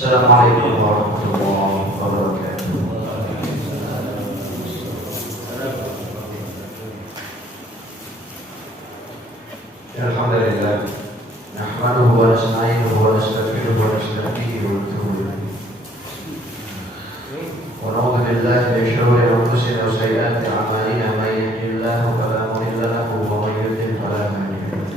Assalamualaikum warahmatullahi wabarakatuh. Alhamdulillah. Nahmaduhu wa nasta'inuhu wa nastaghfiruhu wa nastahdihi wa natubu ilayh. Wa na'udzu billahi min shururi anfusina wa sayyiati a'malina. May yahdihillahu fala mudilla lahu wa may yudlil fala hadiya lahu.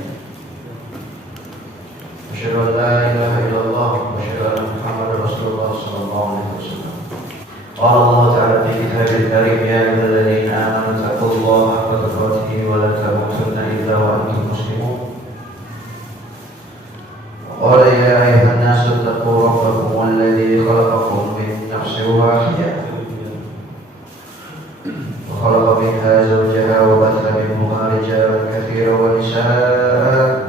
Asyhadu an la ilaha illallah wa asyhadu anna Muhammadar Rasulullah sallallahu alaihi wasallam. Qala Allah ta'ala fi kitabil karim, ya ayyuhalladzina amanu taqullaha haqqa tuqatih wa la tamutunna illa wa antum muslimun. قال يا أيها الناس اتقوا ربكم الذي خلقكم من نفس واحدة وخلق منها زوجها وبث منهما رجالا كثيرا ونساء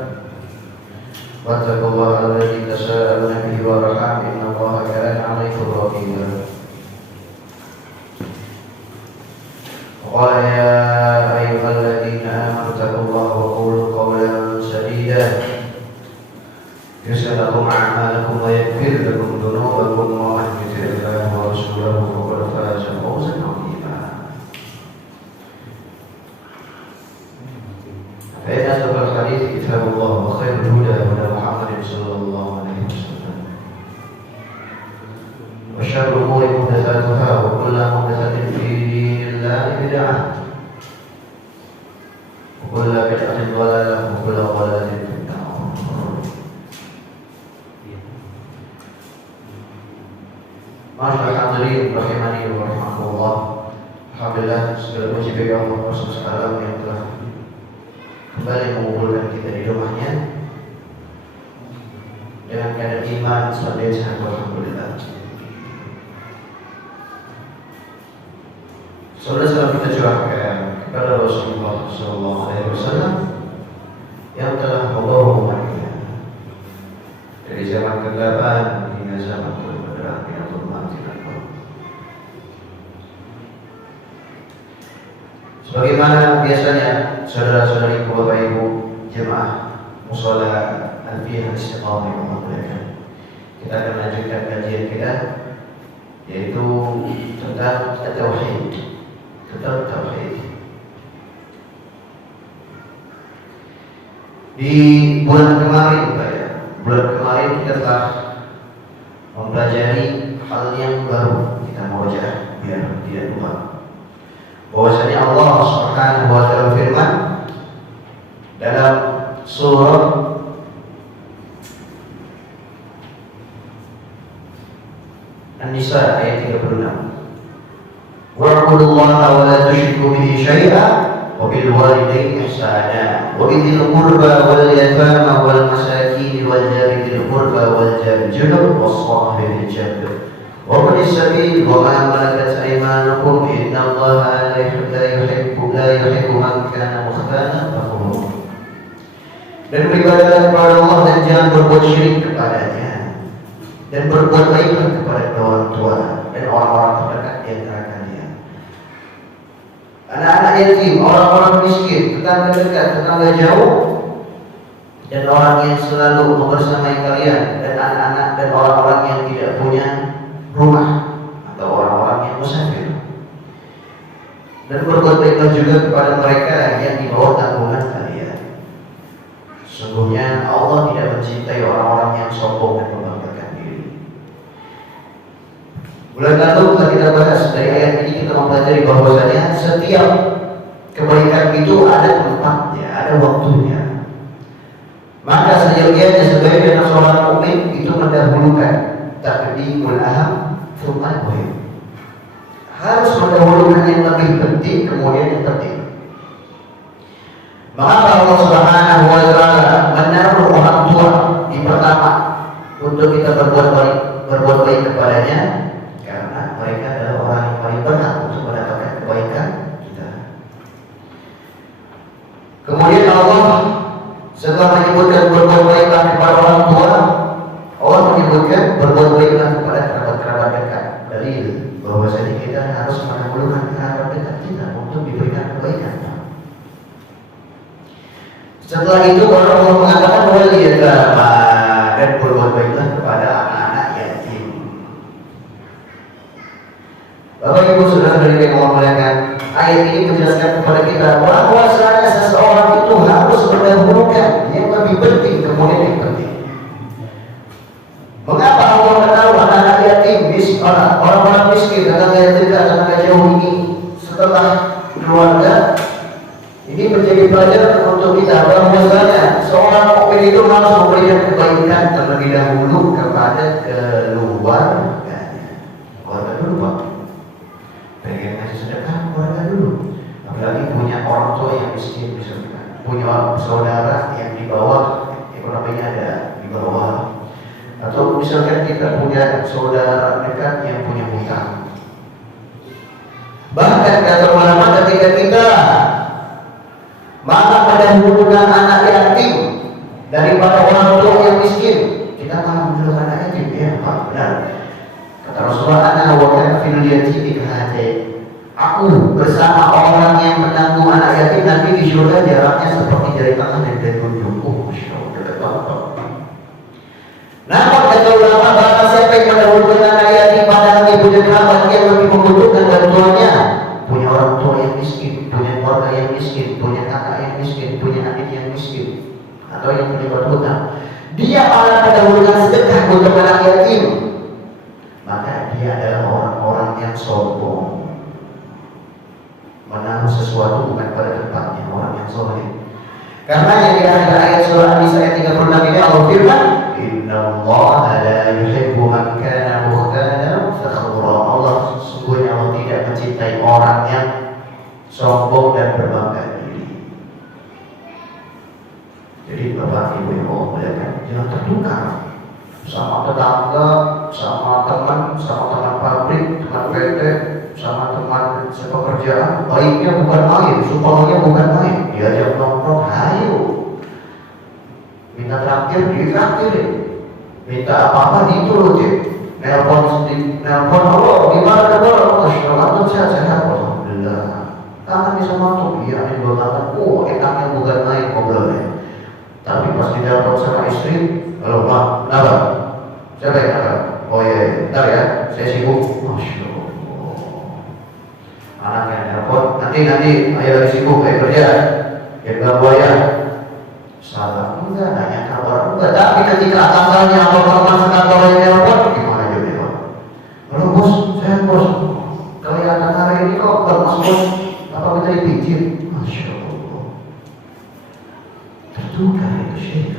واتقوا الله الذي تساءلون به والأرحام إن الله كان عليكم رقيبا. وقال يا أيها الذين آمنوا اتقوا الله وقولوا قولا سديدا يصلح لكم أعمالكم ويغفر لكم ذنوبكم ومن يطع الله ورسوله فقد فاز فوزا عظيما. فإن أصدق الحديث كتاب الله وخير الهدى هدى محمد صلى الله عليه وسلم وشر الأمور محدثاتها وكل محدثة في دين الله بدعة وكل بدعة ضلالة وكل ضلالة في النار. Masyaallah hadirin rahimani wa rahimakumullah. Alhamdulillah, segala puji bagi Allah Subhanahu yang telah kembali mengumpulkan kita di rumahnya dengan keadaan iman senantiasa. Alhamdulillah. Saudara-saudara kita curahkan kepada Rasulullah sallallahu alaihi wasallam yang telah membawa umat kita dari zaman ke-8 hingga zaman ke-9. Sebagaimana biasanya saudara-saudari Bapak Ibu jemaah mushola Alfiyah Istiqamah yang memuliakan, kita akan melanjutkan kajian kita yaitu tentang tauhid. Di bulan kemarin kita telah mempelajari hal yang baru. Kita mau biar tidak lupa bahwasanya Allah Subhanahu wa ta'ala firman dalam surah An-Nisa ayat 36, wa'budullaha wa la tusyriku bihi syai'an wa bil walidayni ihsana wa bidzil qurba wal yatama wal masakin wal jari dzil qurba wal jari junub was sahibil janbi وَقُلِ السَّبِيلِ وَمَا مَلَكَتْ أَيْمَانُكُمْ إِنَّ اللَّهَ لَا يُحِبُّ مَنْ كَانَ مُخْتَالًا فَخُورًا. Dan beribadah kepada Allah dan jangan berbuat syirik kepadanya, dan berbuat baiklah kepada orang tua dan orang-orang terdekat di antara kalian, anak-anak yatim, orang-orang miskin, tetangga dekat, tetangga jauh, dan orang yang selalu membersamai kalian, dan anak-anak dan orang-orang yang tidak punya rumah atau orang-orang yang musafir, dan berbuat baiklah juga kepada mereka yang di bawah tanggungan kalian. Sesungguhnya Allah tidak mencintai orang-orang yang sombong dan membanggakan diri. Bulan lalu telah kita bahas, dari ayat ini kita mempelajari bahwasanya setiap kebaikan itu ada tempatnya, ada waktunya. Maka seyogianya sebagai seorang mukmin itu mendahulukan taqdimul aham tsumma muhim. Harus mendahulukan yang lebih penting kemudian yang penting. Maka Allah Subhanahu wa ta'ala menaruh orang tua di pertama untuk kita berbuat baik kepadanya, karena mereka adalah orang yang paling berhak untuk mendapatkan kebaikan kita. Kemudian Allah setelah menyebutkan berbuat baiklah kepada orang tua, Allah menyebutkan berbuat baiklah kepada kerabat-kerabat dekat. Dalil bahwasanya kita harus mendahulukan kerabat dekat kita untuk diberikan kebaikan. Setelah itu baru Allah mengatakan wal yatama, dan berbuat baiklah kepada anak-anak yatim. kemudian, yang lebih penting kemudian yang penting. Mengapa Allah menaruh anak yatim, orang-orang miskin, tetangga dekat, tetangga jauh ini setelah keluarga? Ini menjadi pelajaran untuk kita bahwasanya seorang mukmin itu harus memberikan kebaikan terlebih dahulu kepada keluarganya. Keluarga dulu Pak. Pengen ngasih sedekah keluarga dulu. Apalagi punya orang tua yang miskin misalnya, punya saudara yang di bawah ekonominya ada di bawah, atau misalkan kita punya saudara dekat yang punya hutang. Bahkan kata ulama ketika kita malah mendahulukan anak yatim daripada orang tua yang miskin, kita malah mendahulukan anak yatim. Ya Pak, benar. Kata Rasulullah, ana wa kana fil yatimi kahate. Aku bersama orang yang menanggung anak yatim nanti di surga jaraknya seperti jari tangan dan jari tunjukku. Masya Allah, dekat banget. Namun kata ulama, barang siapa yang mendahulukan anak yatim padahal dia punya kerabat yang lebih membutuhkan bantuannya, punya orang tua yang miskin, punya keluarga yang miskin, punya kakak yang miskin, punya adik yang miskin, atau yang punya berhutang, dia malah mendahulukan sedekah untuk anak yatim, maka dia adalah orang-orang yang sombong, menaruh sesuatu bukan pada tempatnya, orang yang soleh. Karena yang di akhir ayat surah An-Nisa ayat 36 ini Allah firman, Innallaha la yuhibbu man kana mukhtalan fakhura. Allah sesungguhnya Allah tidak mencintai orang yang sombong dan berbangga diri. Jadi Bapak Ibu yang Allah muliakan, jangan tertukar sama tetangga, sama teman pabrik, teman PT, sama teman sepekerjaan. Baiknya bukan main, supaya bukan main. Diajak nongkrong, ayo. Minta traktir, ditraktirin. Minta apa-apa, diturutin. Nelpon, Allah, gimana kabar? Masya Allah, sehat-sehat, alhamdulillah. Tangan bisa mantuk, iya, ini dua tangan. Etaknya bukan main ngobrolnya. Tapi pas didapat sama istri, halo Pak, kenapa? Siapa yang kenapa? Oh iya, bentar ya, saya sibuk. Masya Allah. Anaknya nelpon, nanti ayah lagi sibuk, ayah kerja. Ya ganggu ayah. Salah enggak, nanya kabar enggak. Tapi ketika tanggalnya atau teman sekantor yang nelpon, gimana juga ya? Halo bos, saya bos. Kelihatan hari ini kok mas bos, apa kita dipijit? Masya Allah. Tertukar itu syekh.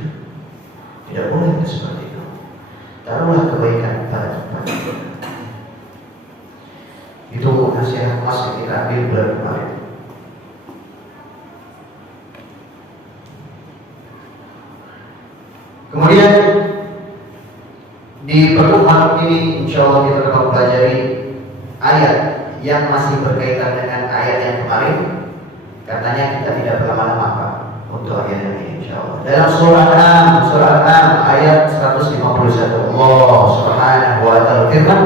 Tidak boleh seperti itu. Taruhlah kebaikan pada tempat. Itu nasihat mas ketika ambil bulan kemarin. Kemudian di pertemuan ini insya Allah kita akan pelajari ayat yang masih berkaitan dengan ayat yang kemarin. Katanya kita tidak berlama-lama Pak untuk ayat ini insya Allah. Dalam surah Al-An'am ayat 151 Allah Subhanahu wa ta'ala firman,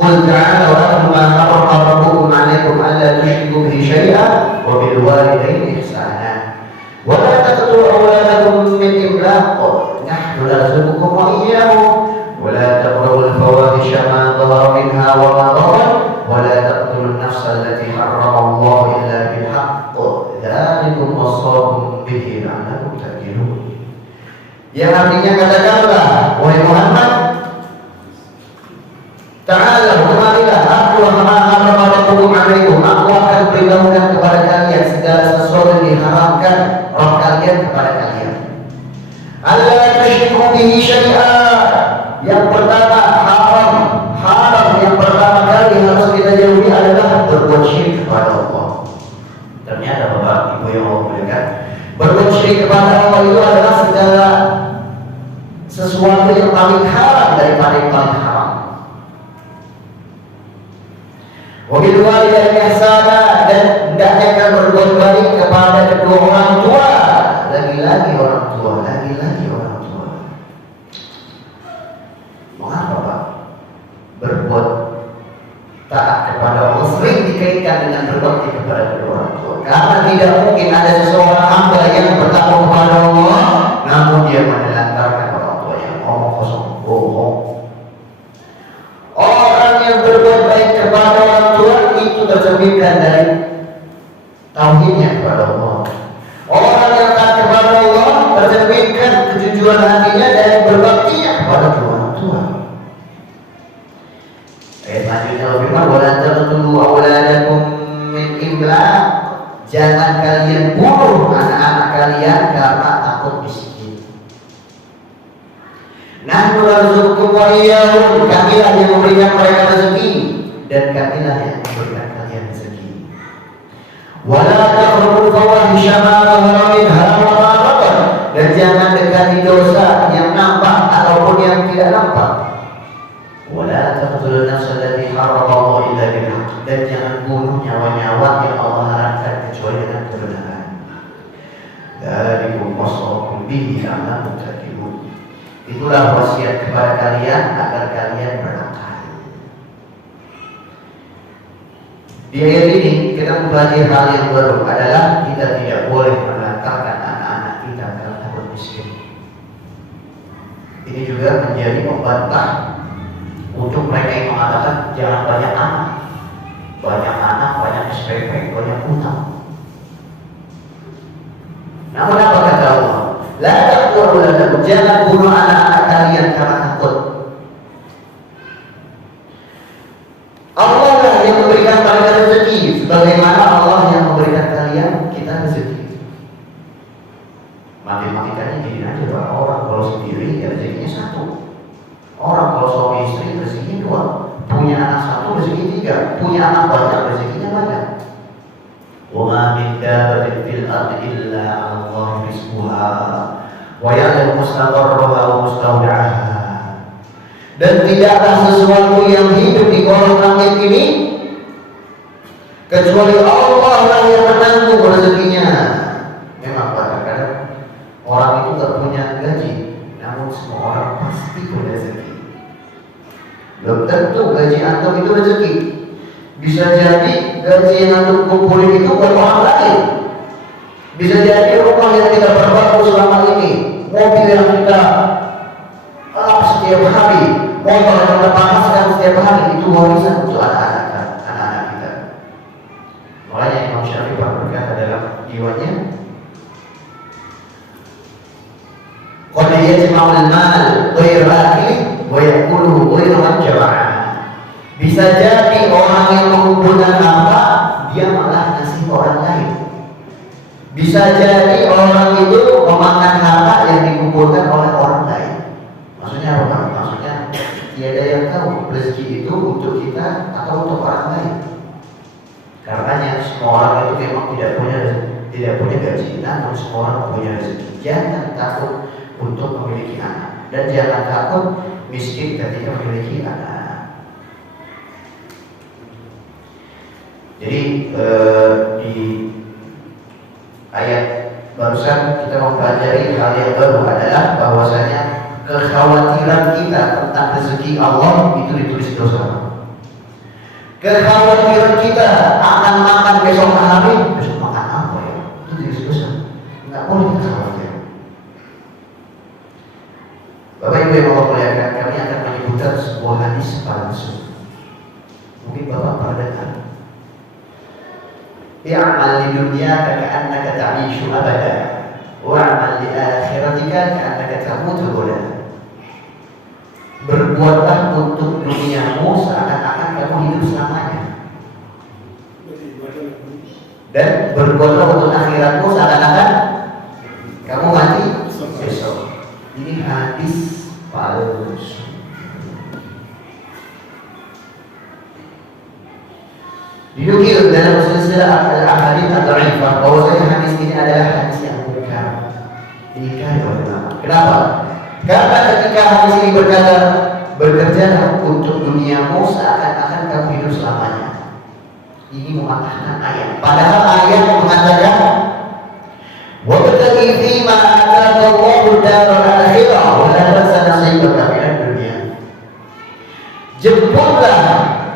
Qul ta'ala wa atlu ma harrama rabbukum 'alaikum alla tusyriku bihi syai'an wa bil walidayni ihsana wa la taqtulu awladakum min imlaq nahnu narzuqukum wa iyyahum wa la taqrabul fawahisha ma dhahara minha wa ma batan wa la taqtulun nafsa allati harrama Allah illa bil haqq dzalikum wassakum bihi la'allakum ta'qilun. Yang artinya katakanlah wahai Muhammad, Ta'ala kemarilah, aku akan rabbukum 'alaikum, aku akan beritahukan kepada kalian segala sesuatu yang diharamkan Rabb kalian kepada kalian. Alla tusyriku bihi syai'an. Yang pertama haram yang pertama kali harus kita jauhi adalah berbuat syirik kepada Allah. Ternyata Bapak Ibu yang Allah muliakan, berbuat syirik kepada Allah itu adalah segala sesuatu yang paling haram daripada yang paling haram. Wabil walidayni ihsana, dan hendaknya akan berbuat baik kepada kedua orang tua. Lagi-lagi orang tua. Mengapa Pak? Berbuat taat kepada Allah sering dikaitkan dengan berbakti kepada kedua orang tua. Karena tidak mungkin ada seseorang hamba yang bertakwa kepada Allah namun dia menelantarkan orang tua yang ngomong kosong, bohong. Orang yang berbuat baik kepada orang tua itu tercerminkan dari tauhidnya kepada Allah. Orang yang taat kepada Allah tercerminkan mencerminkan kejujuran hatinya dan berbaktinya kepada orang tua. Ayat selanjutnya Allah firman, "Wala taqtulu auladakum min imlaq." Jangan kalian bunuh anak-anak kalian karena takut miskin. Nahnu narzuqukum wa iyyahum, kamilah yang memberikan mereka rezeki dan kamilah yang memberikan kalian rezeki. Wala taqrabu fawahisha ma dhahara minha wa ma batan, dan jangan dekati dosa yang nampak ataupun yang tidak nampak. Wala taqtulun nafsa allati harrama Allah illa bil haqq, dan jangan bunuh nyawa-nyawa yang Allah haramkan kecuali dengan kebenaran. Dzalikum wasaqakum bihi la'allakum tattaqun. Itulah wasiat kepada kalian agar kalian berakal. Di ayat ini kita mempelajari hal yang baru adalah kita tidak boleh melantarkan anak-anak kita karena takut miskin. Ini juga menjadi membantah untuk mereka yang mengatakan jangan banyak anak, banyak SPP, banyak utang. Namun apa kata Allah? La taqtulu, jangan bunuh anak-anak kalian karena takut. Allah lah yang memberikan kalian rezeki, sebagaimana Allah yang memberikan kalian kita rezeki. Matematikanya gini aja, Pak. Orang kalau sendiri ya rezekinya satu. Orang kalau suami istri rezekinya dua. Punya anak satu rezeki tiga. Punya anak banyak rezekinya banyak. Wa ma min dabbatin fil ardi illa 'ala Allahi rizquha wa ya'lamu mustaqarraha wa mustawda'aha. Dan tidaklah sesuatu yang hidup di kolong langit ini kecuali Allah lah yang menanggung rezekinya. Memang kadang-kadang orang itu tak punya gaji, namun semua orang pasti punya rezeki. Belum tentu gaji antum itu rezeki. Bisa jadi gaji yang antum kumpulin itu buat orang lain. Bisa jadi rumah yang kita perbangun selama ini, mobil yang kita setiap hari, motor yang kita panaskan setiap hari, itu warisan untuk anak-anak kita. Makanya Imam Syafi'i berkata dalam jiwanya, qad yajma'ul mal ghairu akil wa yaqulu ghairu manja'a. Bisa jadi orang yang mengumpulkan harta dia malah ngasih orang lain. Bisa jadi orang itu memakan harta yang dikumpulkan oleh orang lain. Maksudnya apa? Maksudnya tiada yang tahu rezeki itu untuk kita atau untuk orang lain. Karenanya semua orang itu memang tidak punya gaji, namun semua orang punya rezeki. Jangan takut untuk memiliki anak, dan jangan takut miskin ketika memiliki anak. Jadi di ayat barusan kita mempelajari hal yang baru adalah bahwasanya kekhawatiran kita tentang rezeki Allah itu ditulis dosa. Kekhawatiran kita akan makan besok hari, besok makan apa ya? Itu ditulis dosa. Enggak boleh kita khawatir. Bapak Ibu yang Allah muliakan, kami akan menyebutkan sebuah hadis palsu. Mungkin Bapak pernah dengar. I'mal li dunyaka ka'annaka ta'ishu abada wa'mal li akhiratika ka'annaka tamutu ghadan. Berbuatlah untuk duniamu seakan-akan kamu hidup selamanya, dan berbuatlah untuk akhiratmu seakan-akan kamu mati besok. Ini hadis palsu. Dinukil dalam silsilah al-ahadits ad-dhaifah bahwasanya hadis ini adalah hadis yang munkar. Diingkari oleh ulama. Kenapa? Karena ketika hadis ini berkata, bekerjalah untuk duniamu seakan-akan kamu hidup selamanya, ini mematahkan ayat. Padahal ayat mengatakan, wabtaghi fima ataka Allahu daral akhirah wa la tansa nasibaka minad dunya. Jemputlah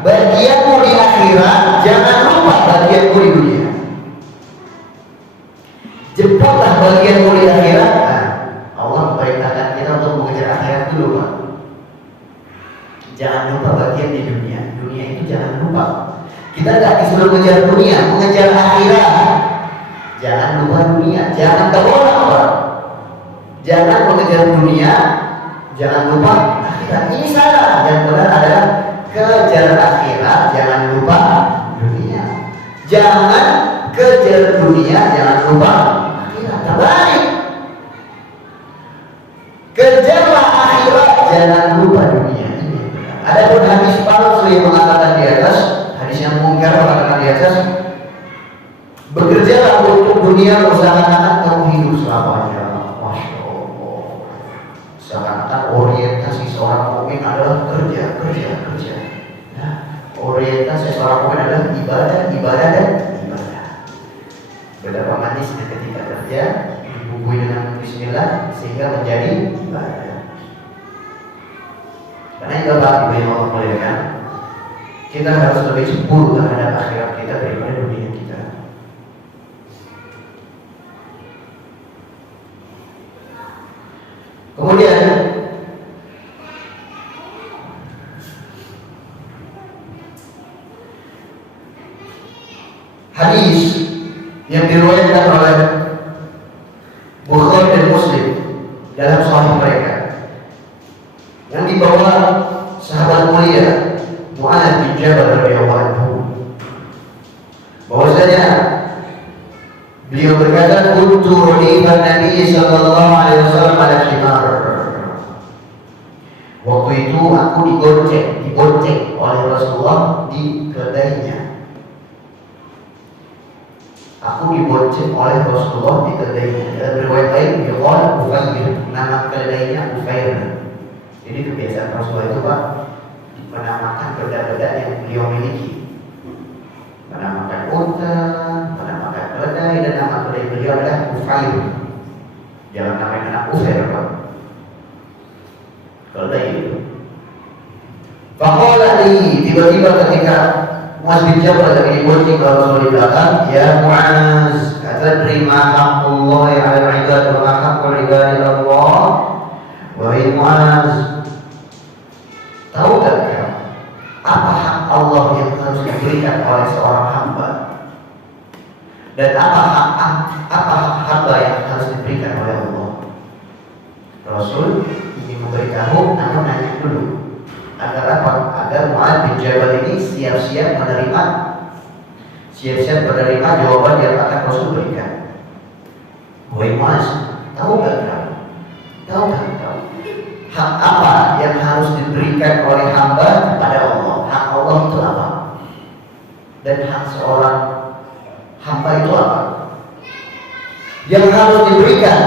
bagianmu di akhirat, jangan lupa bagianmu di dunia. Jemputlah bagianmu di akhirat. Allah memperintahkan kita untuk mengejar akhirat dulu, Pak. Jangan lupa bagian di dunia. Dunia itu jangan lupa. Kita tidak disuruh mengejar dunia, mengejar akhirat. Jangan lupa dunia, jangan terlena, Pak. Jangan mengejar dunia, jangan lupa akhirat. Ini salah. Yang benar adalah kejar akhirat, jangan lupa dunia. Jangan kejar dunia, jangan lupa akhirat. Terbalik. Kejarlah akhirat, jangan lupa dunia. Adapun hadis palsu yang mengatakan di atas, hadis yang mungkar mengatakan di atas, bekerjalah untuk dunia seakan-akan kamu hidup selamanya. Masya Allah. Seakan-akan orientasi seorang mukmin adalah kerja. Nah, orientasi seorang mukmin adalah ibadah dan ibadah. Betapa manisnya ketika kerja dibumbui dengan Bismillah sehingga menjadi ibadah. Karena itu Bapak Ibu yang Allah muliakan, kita harus lebih sepuluh terhadap akhirat kita daripada dunia kita. Kemudian hadis yang diriwayatkan oleh Bukhari dan Muslim dalam sahih mereka yang dibawa sahabat mulia Mu'adz bin Jabal radhiyallahu anhu, bahwasanya beliau berkata, kuntu ridwan Nabi sallallahu alaihi wasallam ala himar. Waktu itu aku dibonceng oleh Rasulullah di keledainya. Aku dibonceng oleh Rasulullah di keledainya. Dalam riwayat lain diqol Ufair, nama keledainya Ufair. Jadi kebiasaan Rasulullah itu Pak, menamakan benda-benda yang beliau miliki. Menamakan unta, menamakan keledai, dan nama keledai beliau adalah Ufair. Jangan namakan anak Ufair Pak, keledai itu. Faqala li, tiba-tiba ketika Mu'adz bin Jabal lagi dibonceng oleh Rasulullah di belakang, ya Mu'adz, atadri ma haqqullahi 'alal 'ibad wa ma haqqul 'ibadi 'ala Allah. Wahai Mu'adz, tahukah kamu apa hak Allah yang harus diberikan oleh seorang hamba, dan apa hak hamba yang harus diberikan oleh Allah? Rasul ingin memberitahu, namun nanya dulu agar apa? Agar Mu'adz bin Jabal ini siap-siap menerima jawaban yang akan Rasul berikan. Wahai Mu'adz, tahukah kamu hak apa yang harus diberikan oleh hamba kepada Allah? Hak Allah itu apa? Dan hak seorang hamba itu apa? Yang harus diberikan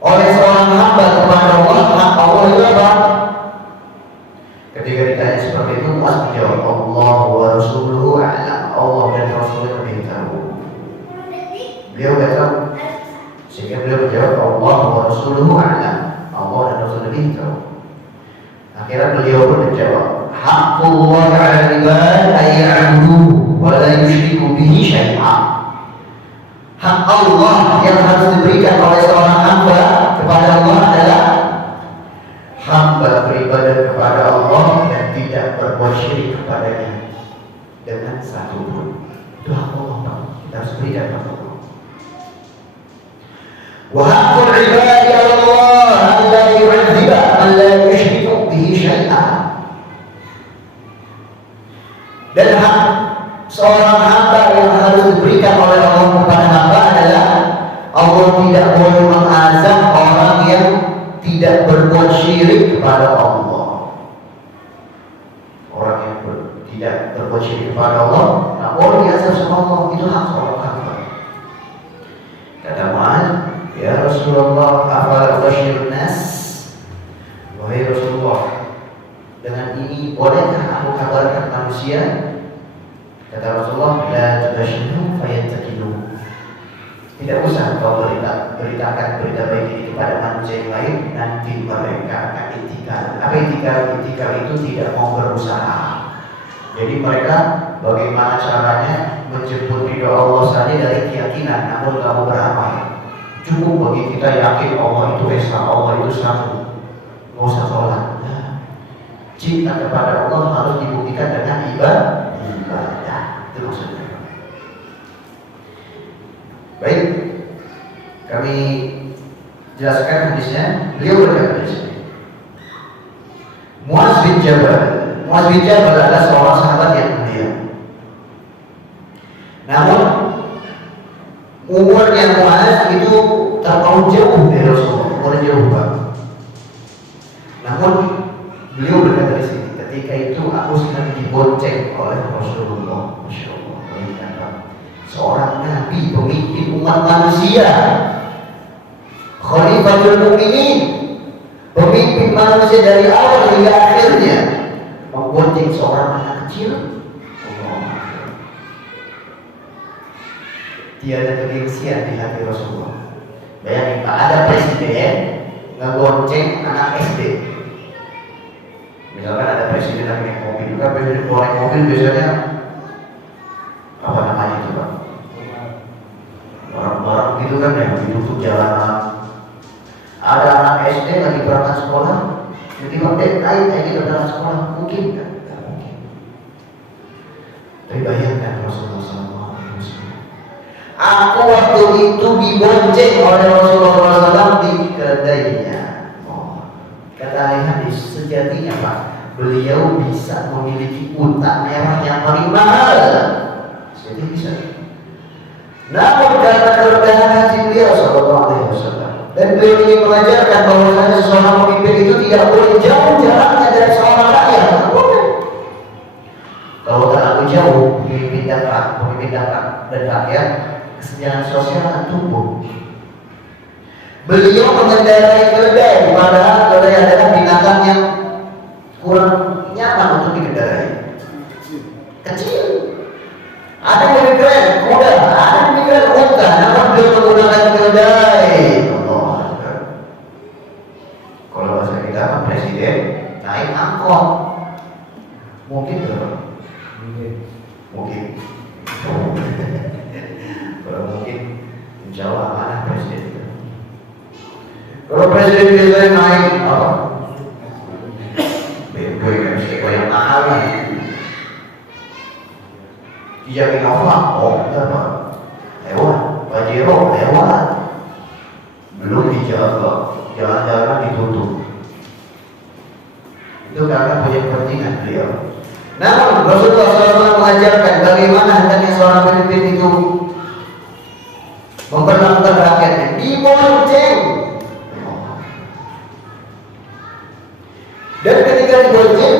oleh seorang hamba kepada Allah, hak Allah itu apa? Ketika ditanya seperti itu, Mu'adz menjawab, Allah wa rasuluhu a'lam. Allah dan Rasulnya lebih tahu. Beliau tidak tahu, sehingga beliau menjawab, Allah wa rasuluhu a'lam. Allah dan Rasul lebih tahu. Akhirnya beliau pun menjawab, haqqullah 'alal 'ibad ayya'buduhu wa la yusyriku bihi syai'a. Hak Allah yang harus diberikan oleh seorang hamba kepada Allah adalah hamba beribadah kepada Allah dan tidak berbuat syirik kepadanya dengan satu pun. Itu hak Allah, kita harus berikan hak Allah. Wa haqqul 'ibadi 'ala Allah an la yu'adziba man la yusyriku bihi syai'a. Dan hak seorang hamba yang harus diberikan oleh Allah kepada hamba adalah Allah tidak boleh mengazab orang yang tidak berbuat syirik kepada Allah. Orang yang tidak berbuat syirik kepada Allah, tak boleh diazab sama Allah. Itu hak seorang hamba. Kata Mu'adz, ya Rasulullah, afala ubashirun nas? Wahai Rasulullah, dengan ini bolehkah aku kabarkan manusia? Kata Rasulullah, la tubashirhum fayattakilu. Tidak usah kau beritakan berita baik ini kepada manusia yang lain, nanti mereka akan intikal. Apa intikal? Intikal itu tidak mau berusaha. Jadi mereka bagaimana caranya menjemput ridho Allah saja dari keyakinan, namun kamu beramal. Cukup bagi kita yakin Allah itu esa, Allah itu satu, nggak usah sholat. Cinta kepada Allah harus dibuktikan dengan ibadah. Itu maksudnya. Baik, kami jelaskan hadisnya. Beliau berkata di sini, Muaz bin Jabal adalah seorang sahabat yang mulia. Namun umurnya Muaz itu terpaut jauh dari Rasulullah, umurnya jauh banget. Namun beliau berkata di sini, ketika itu aku sedang dibonceng oleh Rasulullah. Masya Allah, bayangkan seorang nabi, pemimpin umat manusia, Khalifatul Mukminin, pemimpin manusia dari awal hingga akhirnya, membonceng seorang anak kecil. Tiada kegengsian di hati Rasulullah. Bayangin Pak, ada presiden ngebonceng anak SD. Misalkan ada presiden yang naik mobil, juga presiden keluar naik mobil biasanya apa namanya itu Pak? Barang-barang gitu kan yang ditutup jalanan. Ada anak SD lagi berangkat sekolah, tiba-tiba naik lagi berangkat sekolah, mungkin kan? Tidak mungkin. Tapi bayangkan Rasulullah SAW. Aku waktu itu dibonceng oleh Rasulullah SAW di kedainya. Kata hadis, sejatinya Pak, beliau bisa memiliki unta merah yang paling mahal. Jadi bisa. Namun karena kerendahan hati beliau Sallallahu Alaihi Wasallam, dan beliau ingin mengajarkan bahwa seorang pemimpin itu tidak boleh jauh jaraknya dari seorang rakyat. Kalau terlalu jauh, pemimpin dapat dan rakyat, kesenjangan sosial akan tumbuh. Beliau mengendarai keledai, padahal keledai adalah binatang yang kurang nyaman untuk dikendarai. Kecil. Ada yang lebih keren kuda, ada yang lebih keren unta, namun beliau menggunakan keledai. Kalau bahasa kita kan presiden naik angkot, mungkin berapa? Mungkin. Kalau mungkin, insya Allah amanah presiden. Kalau presiden biasanya naik apa? BMW yang mahal kan? Dia Innova, enggak Pak. Hewan, Pajero, hewan. Belum dijaga, jalan-jalan ditutup. Itu karena punya kepentingan beliau. Namun Rasulullah SAW mengajarkan bagaimana hendaknya seorang pemimpin itu memperlakukan rakyatnya. Dibonceng. Dan ketika dibonceng,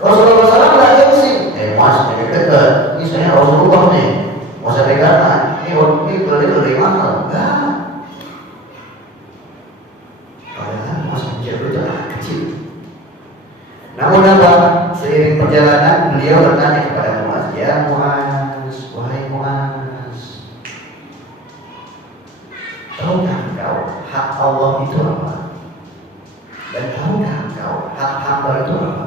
Rasulullah SAW nggak gengsi. Mas, dekat. Ini saya Rasulullah nih. Masa pegangan. Ini beli mahal. Enggak. Padahal Mas menjaga itu anak kecil. Namun apa? Seiring perjalanan beliau bertanya kepada Muaz, ya Muaz, wahai Muaz, tahukah engkau hak Allah itu apa? Dan tahukah engkau hak hamba itu apa?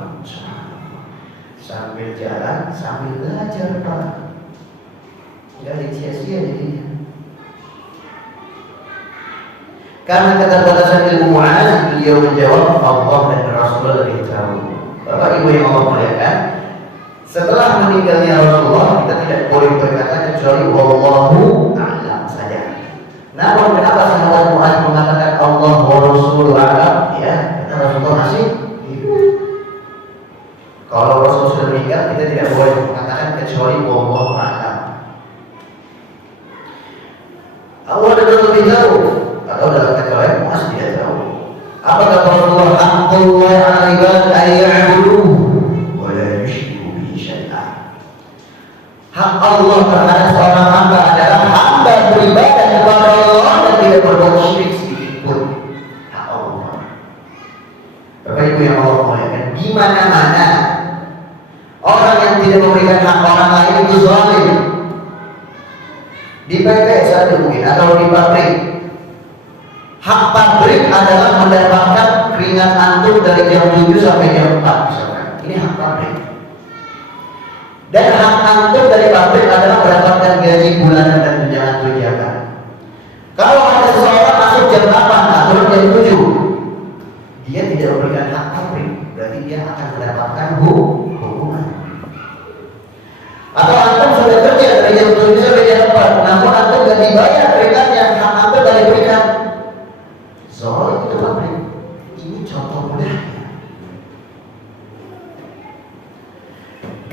Sambil jalan, sambil belajar Pak. Tidak sia-sia jadinya. Karena keterbatasan ilmu Muaz, beliau menjawab Allah dan Rasulullah lebih tahu. Bapak Ibu yang Allah muliakan, setelah meninggalnya Rasulullah, kita tidak boleh berkata kecuali Wallahu a'lam saja. Namun kenapa sahabat Muaz mengatakan Allah wa Rasulullah a'lam? Ya, karena Rasulullah masih hidup. Kalau Rasul sudah meninggal, kita tidak boleh mengatakan kecuali Wallahu a'lam. Allah sudah lebih tahu, atau dalam kata lain Muaz tidak tahu. Apa kata Rasulullah? Haqqullah 'ala ibad an ya'buduhu wa la yusyriku bihi syai'an. Hak Allah terhadap seorang hamba adalah hamba beribadah kepada Allah dan tidak berbuat syirik sedikit pun. Hak Allah. Bapak Ibu yang Allah muliakan, di mana-mana orang yang tidak memberikan hak orang lain itu zalim. Di PT saja mungkin atau di pabrik. Hak pabrik adalah mendapatkan keringat antum dari jam 7 sampai jam 4 misalkan. Ini hak pabrik. Dan hak antum dari pabrik adalah mendapatkan gaji bulanan dan tunjangan. Kalau ada seseorang masuk jam 8 atau jam 7, dia tidak memberikan hak pabrik, berarti dia akan mendapatkan hukuman. Atau antum sudah kerja dari jam 7 sampai jam 4, namun antum tidak dibayar keringatnya, hak antum tidak diberikan.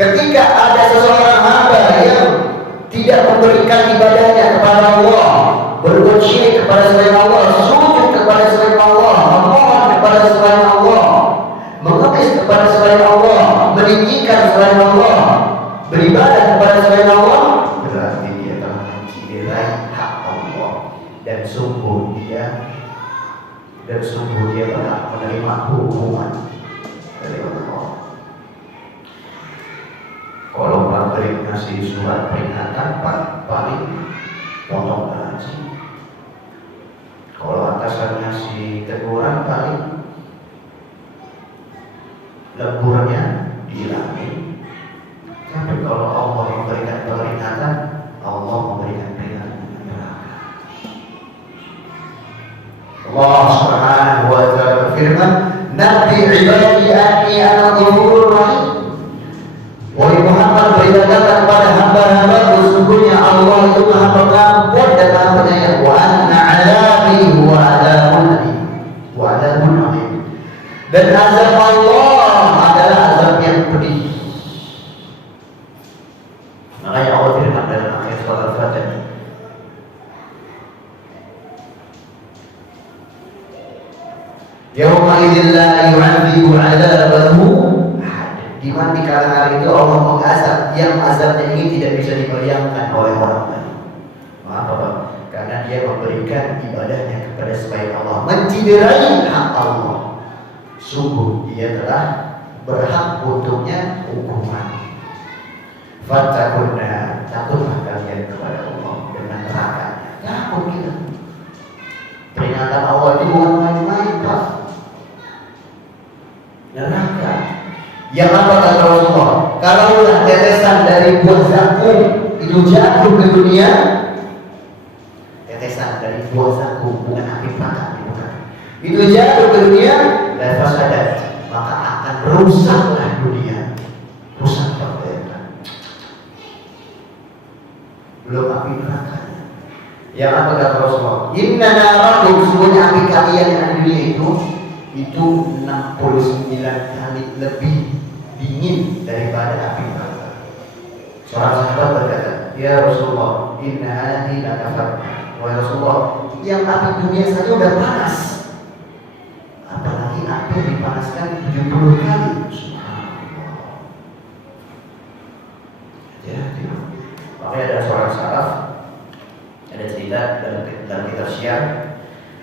Ketika ada seseorang hamba yang tidak memberikan ibadahnya kepada Allah, berbuat syirik kepada selain Allah, sujud kepada selain Allah, memohon kepada selain Allah, mengemis kepada selain Allah, meninggikan selain Allah, beribadah kepada selain Allah, berarti dia telah mencederai hak Allah dan sungguh dia berhak menerima hukuman dari Allah. Kalau pabrik ngasih surat peringatan paling potong gaji. Kalau atasan ngasih teguran paling lemburnya dihilangin. Tapi kalau Allah memberikan peringatan, Allah memberikan peringatan neraka. Allah Subhanahu wa taala berfirman, "Nabi ibadi anni ana ghafurur rahim." Wahai Muhammad, beritakan kepada hamba-hamba sesungguhnya Allah itu Maha Pengampun dan Maha Penyayang. Wa anna 'adzabi huwa 'adzabun alim. Wa 'adzabun alim. Dan azab Allah adalah azab yang pedih. Makanya Allah firman dalam akhir surat Al-Fatihah, "Yauma idzin la yu'adzibu 'adzabahu." Di mana di kala hari itu Allah mengazab yang azabnya ini tidak bisa dibayangkan oleh orang lain. Mengapa Bang? Karena dia memberikan ibadahnya kepada selain Allah, mencederai hak Allah. Sungguh dia telah berhak untuknya hukuman. Fattakunna, takutlah kalian kepada Allah dengan neraka. Takut kita. Peringatan Allah itu bukan main-main, Pak. Neraka. Yang apa kata Rasulullah? Kalaulah tetesan dari buah zakum itu jatuh ke dunia, tetesan dari buah zakum, bukan api bakar, bukan. Itu jatuh ke dunia, dan fasadat, maka akan rusaklah dunia, rusak perbuatan. Belum api neraka. Yang apa kata Rasulullah? Inna narakum, semuanya api kalian yang di dunia itu 69 kali lebih dingin daripada api neraka. Seorang sahabat berkata, "Ya Rasulullah, inna hadhihi lakafar." Wahai Rasulullah, yang api dunia saja udah panas, apalagi api yang dipanaskan 70 kali. Subhanallah. Jadi, makanya ada seorang salaf, ada cerita dalam kitab Syiar,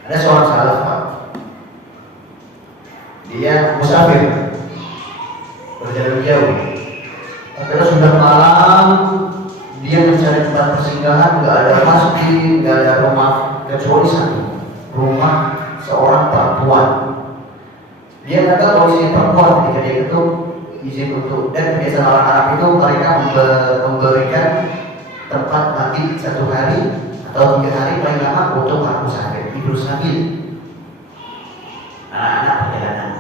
ada seorang salaf, dia musafir berjalan jauh. Akhirnya sudah malam, dia mencari tempat persinggahan, nggak ada masjid, nggak ada rumah kecuali satu rumah seorang perempuan. Dia kata kalau si perempuan ketika dia itu izin untuk, dan kebiasaan orang Arab itu mereka memberikan tempat mati 1 hari atau 3 hari paling lama untuk orang musafir tidur sambil anak-anak perjalanan.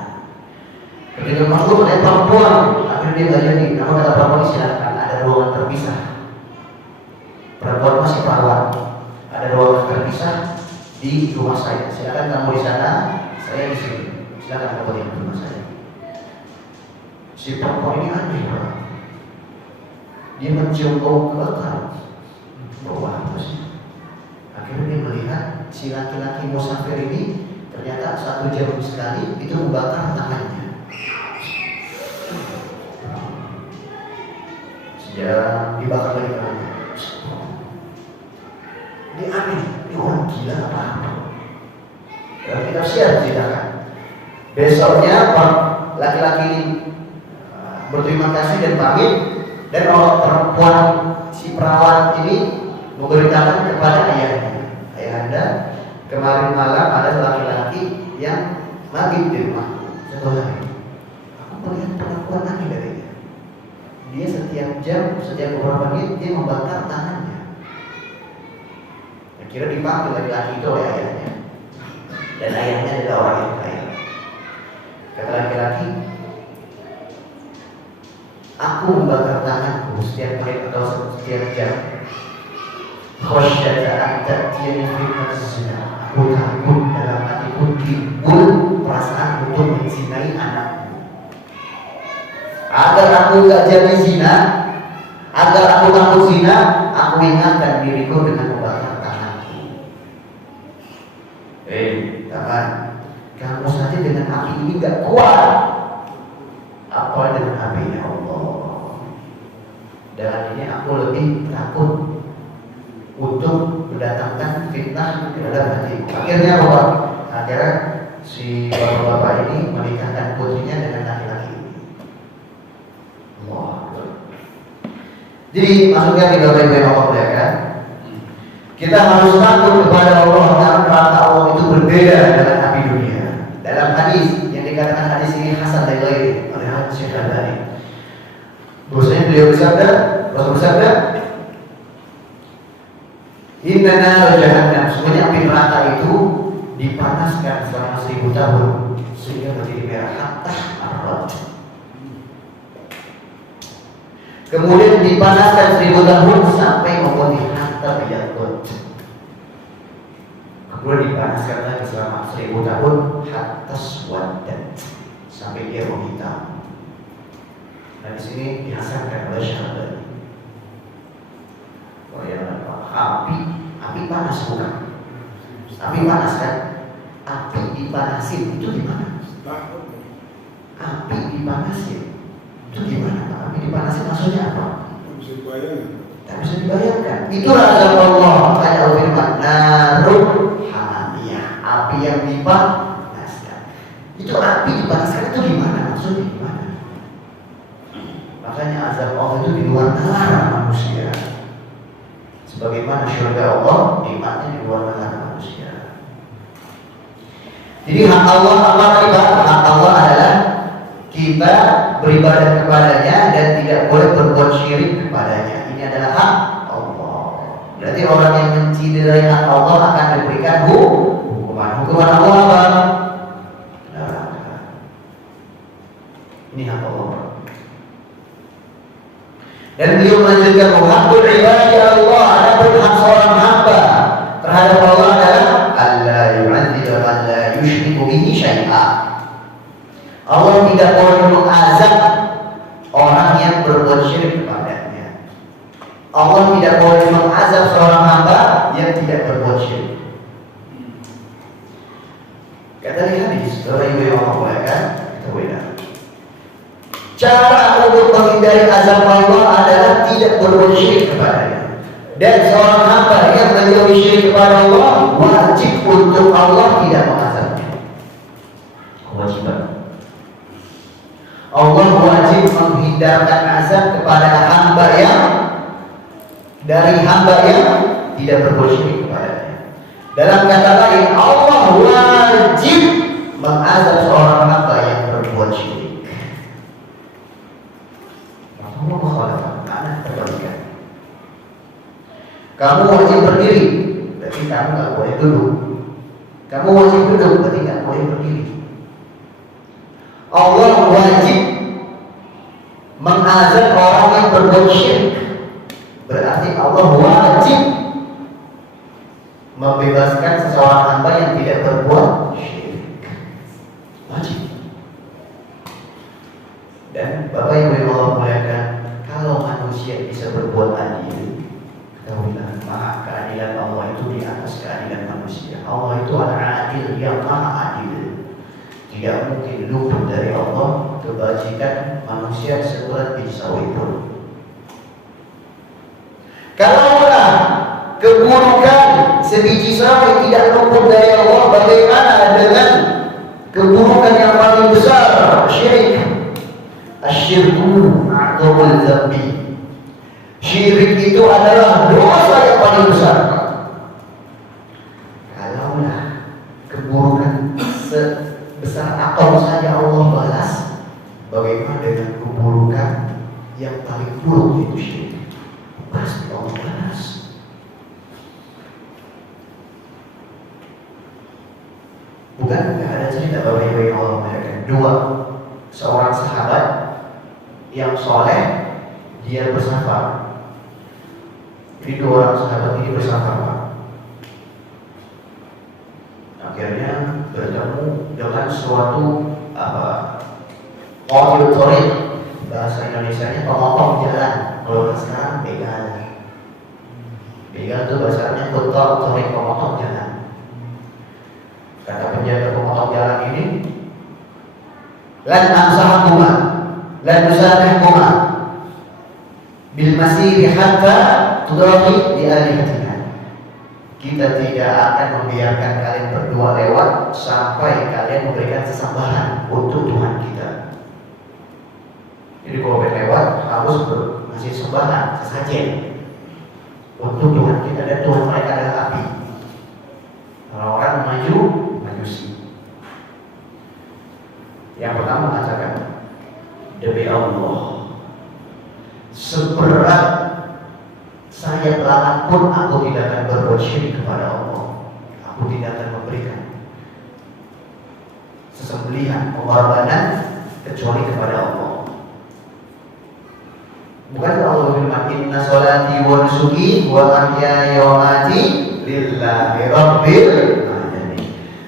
Ketika masuk ada perempuan, akhirnya dia nggak jadi. Namun kata perempuan, silakan, ada ruangan terpisah. Perempuan masih perawan, ada ruangan terpisah di rumah saya. Silakan kamu di sana, saya di sini. Silakan kamu di rumah saya. Si perempuan ini aneh, Pak. Dia mencium bau kebakar. Bau apa sih? Akhirnya dia melihat si laki-laki musafir ini ternyata 1 jam sekali itu membakar tangannya. Ya, dibakar lagi tangannya. Ini aneh, ini orang gila apa? Dalam kitab Syiar ceritakan. Besoknya laki-laki ini berterima kasih dan pamit, dan orang perempuan si perawan ini memberitakan kepada ayahnya, "Ayahanda, kemarin malam ada laki-laki yang mabit di rumah 1 hari. Aku melihat perempuan aneh dari dia. Dia setiap jam, setiap beberapa menit dia membakar tangannya." Akhirnya dipanggil laki-laki itu oleh ayahnya, dan ayahnya adalah orang yang kaya. Kata laki-laki, "Aku membakar tanganku setiap menit atau setiap jam. Khasyata an ta'tiyani fitnah zina." Aku takut dalam hatiku timbul perasaan untuk menzinai anakku. Ada agar aku gak jadi zina, agar aku takut zina, aku ingatkan diriku dengan membakar tanganku. Tangan, kamu saja dengan api ini gak kuat, apa dengan apinya Allah. Dengan ini aku lebih takut untuk mendatangkan fitnah ke dalam hati. Akhirnya apa? Akhirnya si bapak-bapak ini menikahkan putrinya dengan laki-laki ini. Allah. Jadi maksudnya kita beri Allah ya kan? Kita harus takut kepada Allah karena neraka Allah itu berbeda dengan api dunia. Dalam hadis yang dikatakan hadis ini hasan dari lain oleh Syekh Al-Albani. Bahwasanya beliau bersabda, Rasul bersabda, Inna nar jahannam, sebenarnya api neraka itu dipanaskan selama 1000 tahun sehingga menjadi merah hatta arad. Kemudian dipanaskan 1000 tahun sampai memutih hatta biyadut. Kemudian dipanaskan lagi selama 1000 tahun hatta swadat sampai dia menghitam. Nah di sini dihasilkan oleh Syekh. Oh ya, api panas bukan? Api panas kan? Api dipanasin itu gimana? Api dipanasin itu gimana? Api dipanasin maksudnya apa? Tak bisa dibayangkan. Itulah azab Allah. Makanya Allah firman, narun hamiyah, api yang dipanaskan. Itu api dipanaskan itu gimana? Maksudnya gimana? Makanya azab Allah itu di luar nalar manusia. Sebagaimana syurga Allah, nikmatnya di luar nalar manusia. Jadi hak Allah apa ibadah? Hak Allah adalah kita beribadah kepadanya dan tidak boleh berbuat syirik kepadanya. Ini adalah hak Allah. Berarti orang yang menciderai hak Allah akan diberikan hukuman. Hukuman Allah apa? Neraka. Ini hak Allah. Dan beliau melanjutkan hakul ibadi Allah, adapun hak seorang hamba terhadap Allah adalah alla yu'adzib man la yusyriku bihi syai'a. Allah tidak boleh mengazab orang yang berbuat syirik kepadanya. Allah tidak boleh mengazab seorang hamba yang tidak berbuat syirik. Kata di hadis, kalau ibu yang Allah kan, kita beda. Cara untuk menghindari azab Allah adalah tidak berbuat syirik kepadanya. Dan seorang hamba yang menjauhi syirik kepada Allah wajib untuk Allah tidak mengazabnya. Kewajiban. Allah wajib menghindarkan azab kepada hamba yang dari hamba yang tidak berbuat syirik kepadanya. Dalam kata lain, Allah wajib mengazab seorang hamba yang berbuat syirik. Allah mengkhalafah, makna terbalikan. Kamu wajib berdiri, berarti kamu nggak boleh duduk. Kamu wajib duduk, berarti nggak boleh berdiri. Allah wajib mengazab orang yang berbuat syirik, berarti Allah wajib membebaskan seseorang hamba yang tidak berbuat syirik. Wajib. Dan Bapak Ibu yang Allah muliakan, kalau manusia bisa berbuat adil, ketahuilah maha keadilan Allah itu di atas keadilan manusia. Allah itu al-adil yang maha adil. Tidak mungkin luput dari Allah kebajikan manusia seurat biji sawi pun. Kalaulah keburukan sebiji sawi tidak luput dari Allah, bagaimana dengan keburukan yang paling besar, syirik? Asyirku a'dhamul dzambi. Syirik itu adalah dosa yang paling besar. Kalaulah keburukan sebesar atom saja Allah balas, bagaimana dengan keburukan yang paling buruk itu syirik? Pasti Allah balas. Bukan nggak ada cerita Bapak Ibu yang Allah muliakan. Dua seorang sahabat yang soleh, dia bersafar. Jadi dua orang sahabat ini bersafar. Akhirnya bertemu dengan suatu qatil tariq, bahasa Indonesianya pemotong jalan. Kalau sekarang begal. Begal itu bahasanya kotor atau pemotong jalan. Kata penjaga pemotong jalan ini, lan ansahakuma, lan nusabihkuma bil masiri hatta tudraki di alihatina. Kita tidak akan membiarkan kalian berdua lewat sampai kalian memberikan sesembahan untuk Tuhan kita. Jadi kalau lewat harus ngasih sembahan, sesajen untuk Tuhan kita, dan Tuhan mereka adalah api. Orang-orang maju, majusi. Yang pertama mengatakan, demi Allah, seberat sayap lalat pun aku tidak akan berbuat syirik kepada Allah. Aku tidak akan memberikan sesembelihan, pengorbanan kecuali kepada Allah. Bukan Allah firman, inna sholati wa nusuki wa mahyaya wa mamati lillahi rabbil alamin.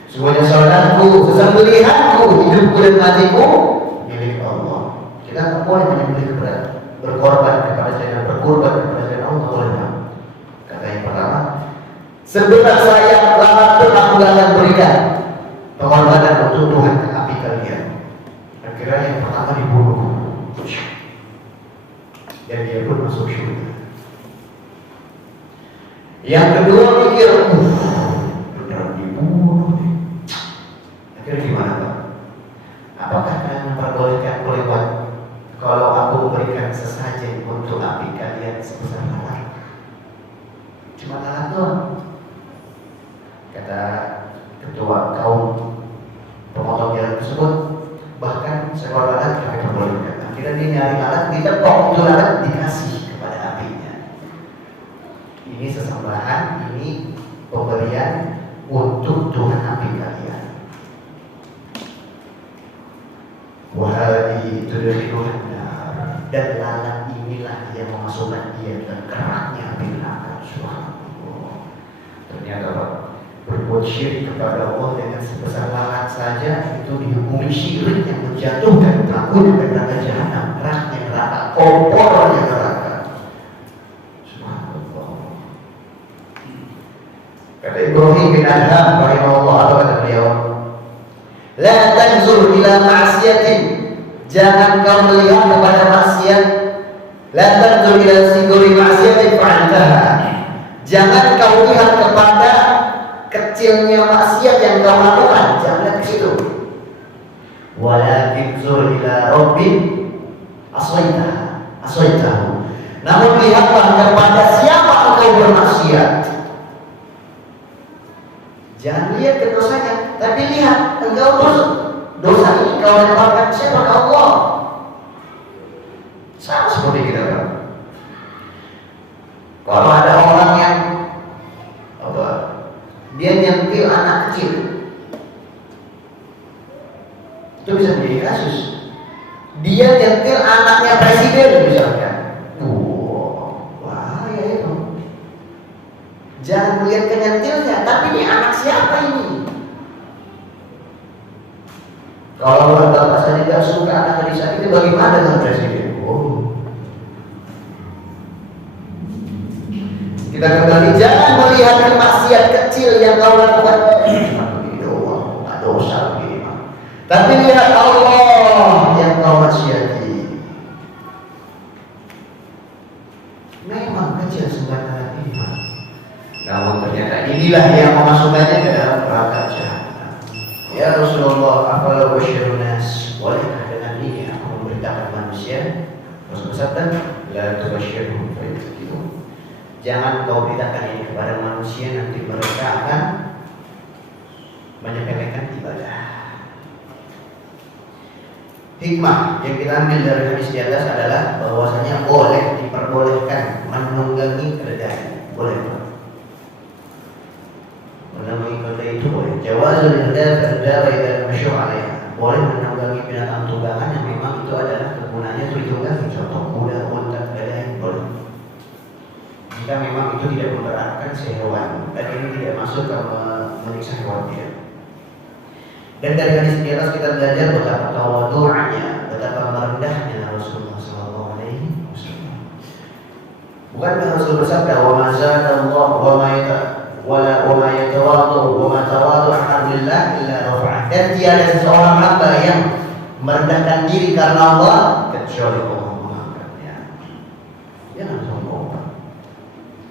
Semuanya salatku, sesembelihanku, hidupku dan matiku milik Allah. Kita tak boleh menyembelih kepada, berkorban kepada saya, berkorban kepada saya. Allah tak boleh. Kata yang pertama, seberat sayap lalat pun aku tidak akan berikan pengorbanan untuk Tuhan api kalian. Akhirnya yang pertama dibunuh, dan dia pun masuk syurga. Yang kedua pikir, benar dibunuh. Akhirnya gimana Pak? Apakah kalian memperbolehkan lewat kalau aku memberikan sesajen untuk api kalian sebesar lalat? Cuma lalat doang. Kata ketua kaum pemotong jalan tersebut, bahkan seekor lalat kami perbolehkan. Akhirnya dia nyari lalat, ditepok itu lalat, dikasih kepada apinya. Ini sesembahan, ini pemberian untuk Tuhan api kalian. Wahai tudkhilun nar, dan lalat inilah yang memasukkan dia ke keraknya api neraka. Subhanallah. Ternyata Pak, berbuat syirik kepada Allah dengan sebesar lalat saja itu dihukumi syirik yang menjatuhkan pelakunya ke neraka jahanam, keraknya neraka, kompornya neraka. Subhanallah. Kata Ibrahim bin Adham rahimahullah, apa kata beliau? La tanzur ila ma'siyatin, jangan kau melihat kepada maksiat. La tanzur ila siguri ma'siyatin fa'antaha, jangan kau lihat kepada kecilnya maksiat yang kau lakukan, jangan ke situ. Walakin zur ila rabbin aswaitahu, namun lihatlah kepada siapa engkau bermaksiat. Jangan lihat ke dosanya, tapi lihat engkau dosa ini kau lemparkan siapa? Ke Allah. Sama seperti kita kan. Kalau ada orang yang dia nyentil anak kecil, itu bisa menjadi kasus. Dia nyentil anaknya presiden misalkan, bahaya itu. Jangan melihat kenyentilnya, tapi ini anak siapa ini? Kalau orang bapak saja tidak suka anak disakiti, bagaimana dengan presiden? Kita kembali, jangan melihat maksiat kecil yang kau lakukan. Ada dosa begini, tapi lihat Allah yang kau maksiati. Memang kecil sebenarnya ini, namun ternyata inilah yang memasukkannya ke dalam neraka jahanam. Ya Rasulullah, apalah basyirun nas, bolehkah dengan ini aku memberitakan manusia? Rasul bersabda, la tubasyirhum fa yattaqun. Jangan kau beritakan ini kepada manusia, nanti mereka akan menyepelekan ibadah. Hikmah yang kita ambil dari hadis di atas adalah bahwasanya boleh diperbolehkan menunggangi keledai, boleh. Menunggangi keledai itu boleh. Jawazul irdaf dan masyhur alaiha. Boleh menunggangi binatang tunggangan yang memang itu adalah kegunaannya untuk ditunggangi, contoh kuda, unta, keledai, boleh. Jika memang itu tidak memberatkan si hewan, dan ini tidak masuk ke menyiksa hewan dia. Dan dari hadis di atas kita belajar betapa tawadu'nya, betapa merendahnya Rasulullah Bukankah Rasul bersabda, "Wa ma zada Allah wa ma yatawadhu wa ma tawadhu alhamdulillah illa rafa'ah." Dan tiada seseorang hamba yang merendahkan diri karena Allah kecuali Allah mengangkatnya. Jangan sombong.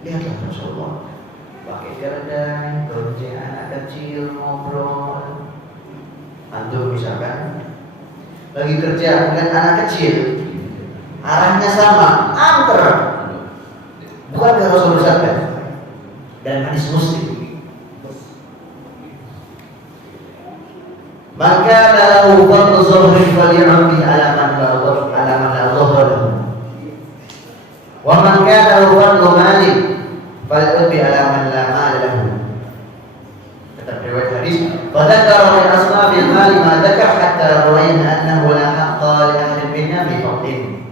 Lihatlah Rasulullah pakai keledai, gonceng anak kecil, ngobrol. Antum misalkan lagi kerja dengan anak kecil, arahnya sama, antar. Bukankah Rasul bersabda dalam hadis Muslim, "Maka lahu fadlu zuhri faly'ambi ala man la dhuhra lahu. Wa man kana lahu fadlu mali faly'ambi ala man la mala lahu." Kata riwayat hadis, "Fadzakara min asmabil mali ma dzakar hatta rawayna annahu la haqqa li ahli minna bi fadlin."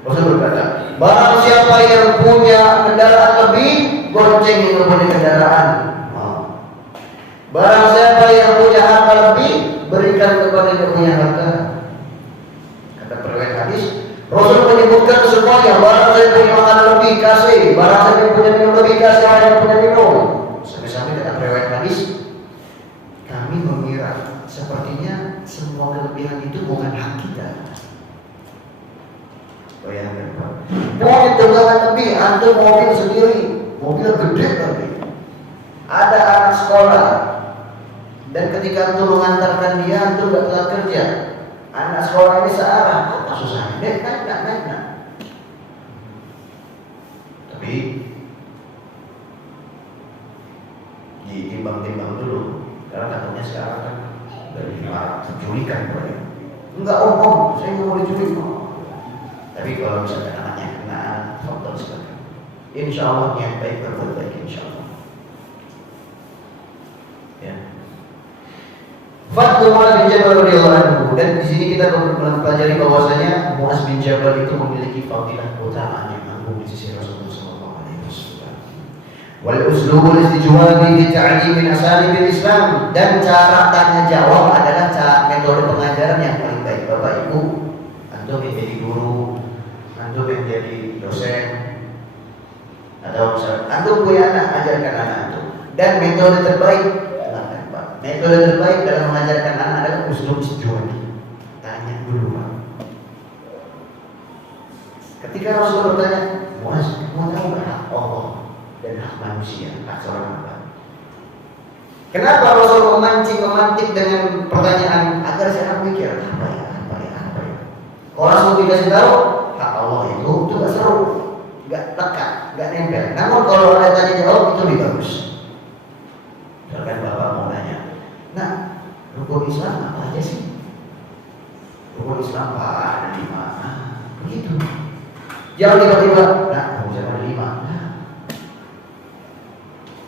Rasul berkata, barang siapa yang punya kendaraan lebih, gonceng yang punya kendaraan. Barang siapa yang punya harta lebih, berikan kepada yang punya harta. Kata periwayat hadis, Rasul menyebutkan semuanya. Barang saya punya makanan lebih, kasih. Barang saya punya minum lebih, kasih orang yang punya minum. Sampai-sampai kata periwayat hadis, kami mengira sepertinya semua kelebihan itu bukan hak kita. Bayangkan Pak, punya tunggangan lebih, antum mobil sendiri, mobil gede lagi. Ada anak sekolah, dan ketika antum mengantarkan dia, antum gak telat kerja. Anak sekolah ini searah, apa susahnya? Naik. Tapi ditimbang-timbang dulu, karena katanya sekarang kan dari penculikan, enggak om, saya nggak mau diculik. Tapi kalau misalnya anaknya kena faktor seperti itu, insya Allah niat baik berbuat baik, insya Allah. Ya. Fadlu Mu'adz bin Jabal radhiyallahu anhu, dan di sini kita mempelajari bahwasanya Mu'adz bin Jabal itu memiliki fadilah keutamaan yang agung di sisi Rasulullah sallallahu alaihi wasallam. Wal uslubul istijwabi fi ta'lim asalibil Islam, dan cara tanya jawab adalah metode pengajaran yang paling baik. Bapak Ibu, antum yang jadi guru, antum yang jadi dosen, atau misalnya antum punya anak, ajarkan anak antum. Dan metode terbaik dalam mengajarkan anak adalah uslub istijwabi. Tanya dulu Pak. Ketika Rasul bertanya, Mu'adz, kamu tahu nggak hak Allah dan hak manusia, hak seorang hamba? Kenapa Rasul memantik dengan pertanyaan agar saya mikir apa ya? Kalau Rasul dikasih tahu hak Allah itu gak seru, gak lekat, gak nempel. Namun kalau ada tanya jawab itu lebih bagus. Misalkan Bapak mau nanya, nah, rukun Islam apa aja sih? Rukun Islam apa? Ada 5. Begitu. Jangan tiba-tiba, nah, rukun Islam ada 5.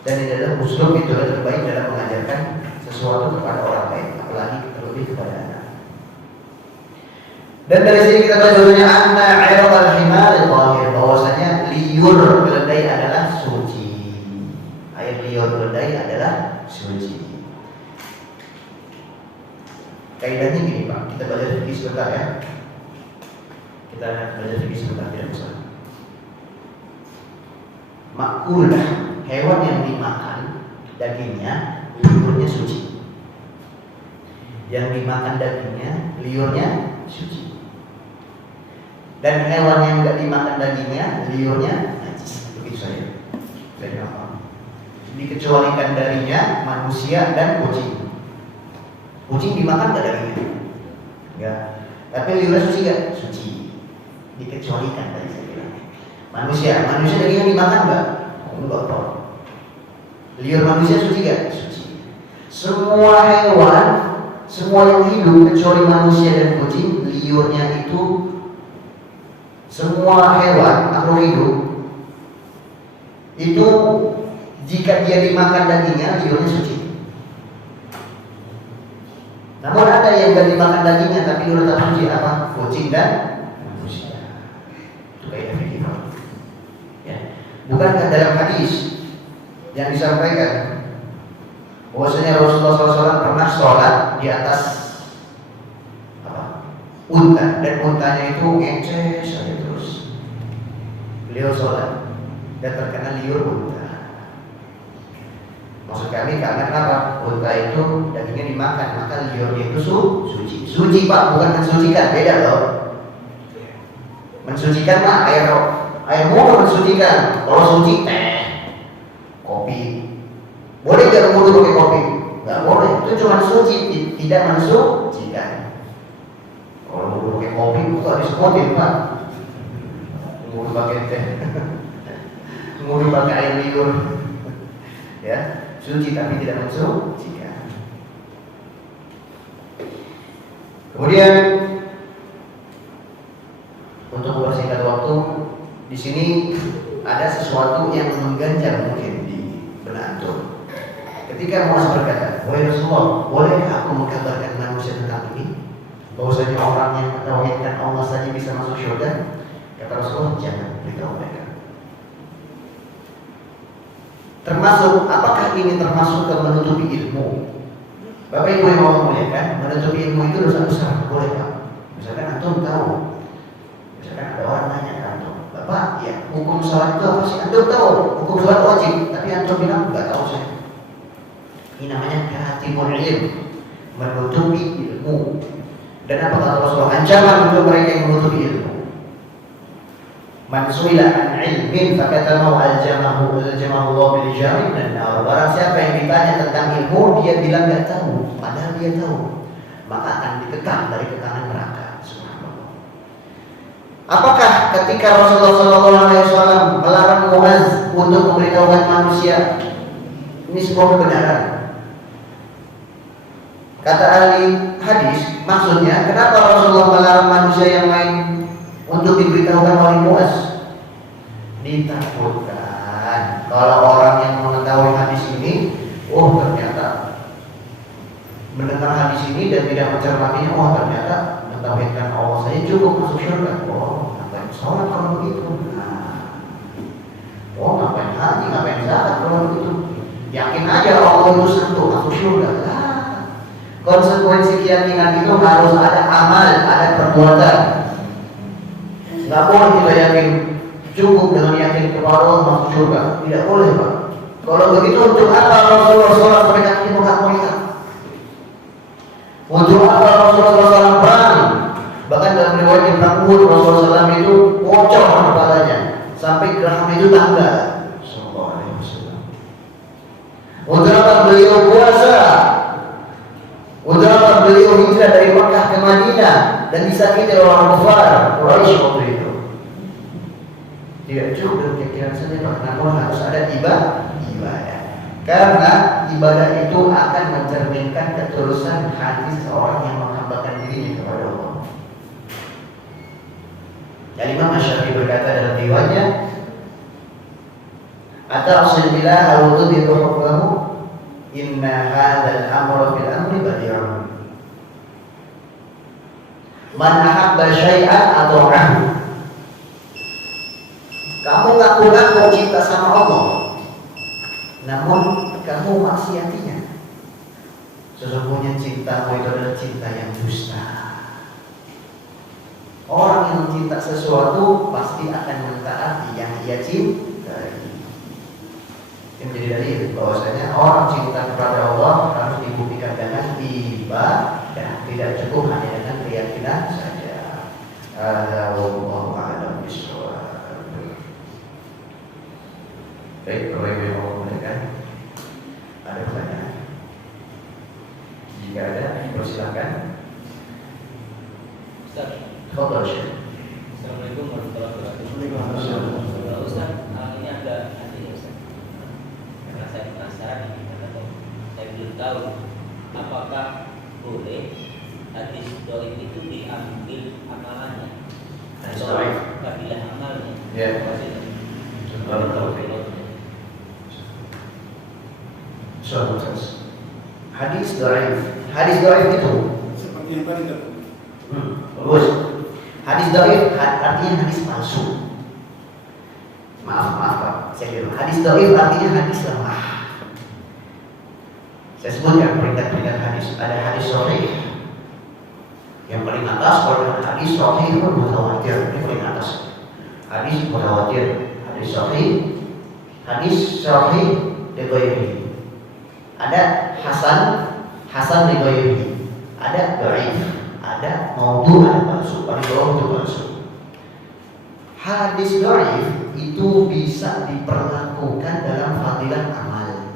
Dan ini adalah uslub itu terbaik dalam mengajarkan sesuatu kepada orang lain, apalagi terlebih kepada anak. Dan dari sini kita belajarnya anna 'iradal himar zahir, bahwasanya liur keledai adalah suci. Air liur keledai adalah suci. Kaidahnya gini Pak, kita belajar fikih sebentar ya. Kita belajar fikih sebentar, tidak usah. Makulah, hewan yang dimakan dagingnya, liurnya suci. Yang dimakan dagingnya, liurnya suci. Dan hewan yang tidak dimakan dagingnya, liurnya najis. Begitu saja. Dikecualikan darinya manusia dan kucing. Kucing dimakan nggak dagingnya? Enggak. Tapi liurnya suci nggak? Suci. Dikecualikan dari saya bilang. Manusia dagingnya dimakan nggak? Enggak tahu. Liur manusia suci nggak? Suci. Semua hewan, semua yang hidup kecuali manusia dan kucing, liurnya itu, semua hewan makhluk hidup itu jika dia dimakan dagingnya, liurnya suci. Namun ada yang tidak dimakan dagingnya tapi liur tetap suci, apa? Kucing dan manusia. Itu kaidah fikih. Ya. Bukankah dalam hadis yang disampaikan bahwasanya Rasulullah SAW pernah sholat di atas unta, dan untanya itu ngeces saja terus. beliau sholat dan terkena liur unta. Maksud kami karena kenapa? Unta itu dagingnya dimakan, maka liurnya itu suci. Suci Pak, bukan mensucikan, beda loh. Mensucikan mah air mudu mensucikan. Kalau suci teh, kopi. Boleh nggak mudu pakai kopi? Nggak boleh. Itu cuma suci, tidak mensucikan. Kalau mudu pakai kopi itu habis kopi Pak. Mudu pakai teh, mudu pakai air liur, ya suci tapi tidak mensucikan. Kemudian untuk mempersingkat waktu, di sini ada sesuatu yang mengganjal mungkin di benak antum. Ketika Muaz berkata, "Wahai Rasulullah, bolehkah aku mengkabarkan manusia tentang ini? Bahwasanya orang yang mentauhidkan Allah saja bisa masuk surga?" Kata Rasulullah, "Jangan beritahu mereka." Termasuk, apakah ini termasuk ke menutupi ilmu? Bapak Ibu yang mau muliakan, menutupi ilmu itu dosa besar, boleh Pak? Misalkan antum tahu, misalkan ada orang nanya ke antum, "Bapak, ya hukum sholat itu apa sih?" Antum tahu, hukum sholat wajib, tapi antum bilang nggak tahu saya. Ini namanya katimul ilm, menutupi ilmu. Dan apa kata Rasulullah? Ancaman untuk mereka yang menutupi ilmu. Man su'ila an ilmin fakatamahu aljamahu Allah bil jari dan nar. Barang siapa yang ditanya tentang ilmu, dia bilang nggak tahu, padahal dia tahu, maka akan dikekang dari kekangan neraka. Subhanallah. Apakah ketika Rasulullah SAW melarang Muaz untuk memberitahukan manusia, ini sebuah kebenaran? Kata ahli hadis, maksudnya kenapa Rasulullah melarang manusia yang lain untuk diberitahukan oleh Muaz? Ditakutkan kalau orang yang mengetahui hadis ini, oh ternyata mendengar hadis ini dan tidak mencermatinya, oh ternyata mentauhidkan Allah saja cukup masuk surga. Oh, ngapain sholat kalau begitu? Oh, ngapain haji, ngapain zakat kalau begitu? Yakin aja Allah itu satu masuk surga. Konsekuensi keyakinan itu harus ada amal, ada perbuatan. Nggak boleh kita yakin cukup dengan yakin kepada Allah masuk surga. Tidak boleh Pak. Kalau begitu untuk apa Rasulullah SAW mereka ini melihat? Untuk apa Rasulullah SAW perang? Bahkan dalam riwayat di perang Uhud, Rasulullah SAW itu bocor kepalanya sampai geraham itu tanggal. Sallallahu alaihi wasallam. Untuk apa beliau puasa? Untuk apa beliau hijrah dari Makkah ke Madinah dan disakiti oleh orang kafir Quraisy waktu itu? Tidak cukup dengan keyakinan saja Pak, namun harus ada ibadah. Karena ibadah itu akan mencerminkan ketulusan hati seseorang yang menghambakan dirinya kepada Allah. Dan Imam Asy-Syafi'i berkata dalam riwayatnya, "Ata'sil billahi wa tudhiru hukmahu, inna hadzal amra fil amri badi'un. Man ahabba syai'an ata'ahu." Kamu ngaku-ngaku cinta sama Allah, namun kamu maksiatinya. Sesungguhnya cintamu itu adalah cinta yang dusta. Orang yang cinta sesuatu pasti akan mentaati yang ia cintai. Ini menjadi dalil bahwasanya orang cinta kepada Allah harus dibuktikan dengan ibadah, tidak cukup hanya dengan keyakinan saja. Wallahu a'lam bishawab. Baik, Bapak Ibu yang mau mengatakan, ada pertanyaan? Jika ada, persilakan. Ustaz, Assalamualaikum warahmatullahi wabarakatuh. Ustaz, ini ada ya Ustaz. Karena saya penasaran ini, karena saya belum tahu apakah boleh hadis dhaif itu diambil amalannya atau kabilah amalnya. Ya. Hadis dhaif itu seperti yang tadi kan? bagus. Hadis dhaif artinya hadis palsu. Maaf Pak, saya bilang hadis dhaif artinya hadis lemah. Saya sebutkan peringkat-peringkat hadis. Ada hadis sahih yang paling atas, kalau hadis sahih itu mutawatir, ini paling atas. hadis mutawatir, hadis sahih lighairihi. Ada hasan lighairihi. Ada dhaif, ada maudhu, ada palsu. Paling bawah itu palsu. Hadis dhaif itu bisa diperlakukan dalam fadilah amal.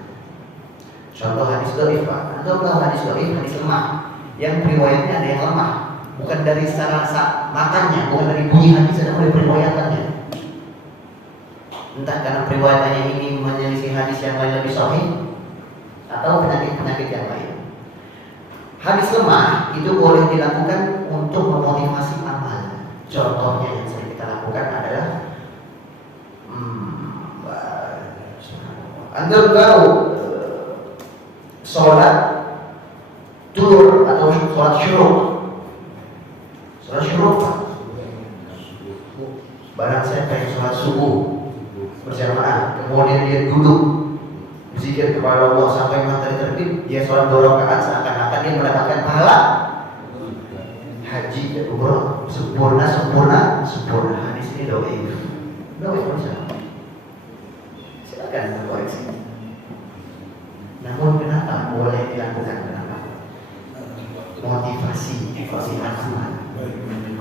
Contoh hadis dhaif, Pak. Anda tahu hadis dhaif, hadis lemah. Yang riwayatnya ada yang lemah, bukan dari secara makanya, bukan dari bunyi hadis, ada dari periwayatannya. Entah karena periwayatannya ini menyelisih hadis yang lain lebih sahih, atau penyakit-penyakit yang lain. Hadis lemah itu boleh dilakukan untuk memotivasi amal. Contohnya yang sering kita lakukan adalah Anda tahu sholat tur atau sholat syuruk. Sholat syuruk, barang siapa yang sholat subuh berjamaah, kemudian dia duduk berzikir kepada Allah sampai matahari terbit, dia sholat 2 rakaat, seakan-akan dia mendapatkan pahala haji dan umrah sempurna. Hadis ini dhaif. Silakan koreksi. Namun kenapa boleh dilakukan? Kenapa? Motivasi amal.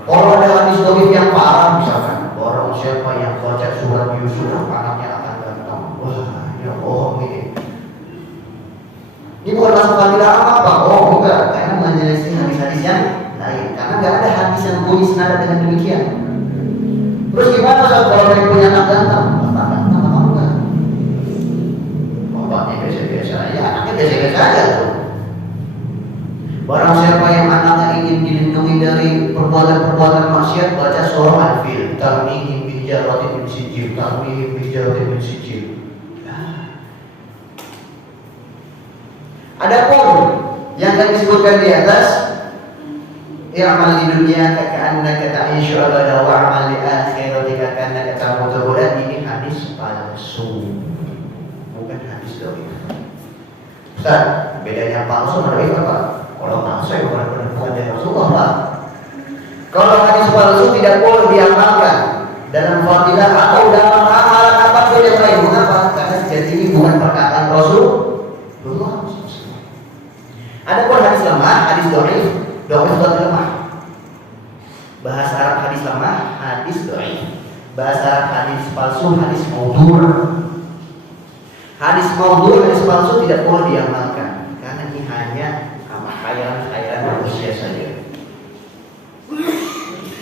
Kalau ada hadis dhaif yang parah, misalkan orang siapa yang baca surat Yusuf anaknya akan ganteng. Wah, ya Allah ini bukan masalah tidak apa-apa. Oh enggak, karena menjelaskan hadis-hadis yang lain. Karena nggak ada hadis yang bunyi senada dengan demikian. Terus gimana kalau mereka punya anak ganteng? Apa enggak? Bapaknya biasa-biasa aja, anaknya biasa-biasa aja tuh. Barang siapa yang anaknya ingin dilindungi dari perbuatan-perbuatan maksiat, baca surah Al-Fil. Tarmihim bijaratin min sijil, tarmihim bijaratin min sijil. Adapun yang kami sebutkan di atas, i'mal di dunia ka'annaka ta'ishu abada wa amal li akhiratika ka'annaka tamutu abada. Ini hadis palsu, bukan hadis dhaif. Ustaz, bedanya palsu sama dhaif apa? Kalau palsu ya bukan dari Rasulullah, Pak. Kalau hadis palsu tidak boleh diamalkan dalam fadilah atau dalam amalan apapun yang lain. Mengapa? Karena jadi ini bukan perkataan Rasulullah. Adapun hadis lemah, hadis dhaif berarti lemah. Bahasa Arab hadis lemah, hadis dhaif. Bahasa Arab hadis palsu, hadis maudhu'. Hadis maudhu', hadis palsu tidak boleh diamalkan karena ini hanya khayalan manusia saja.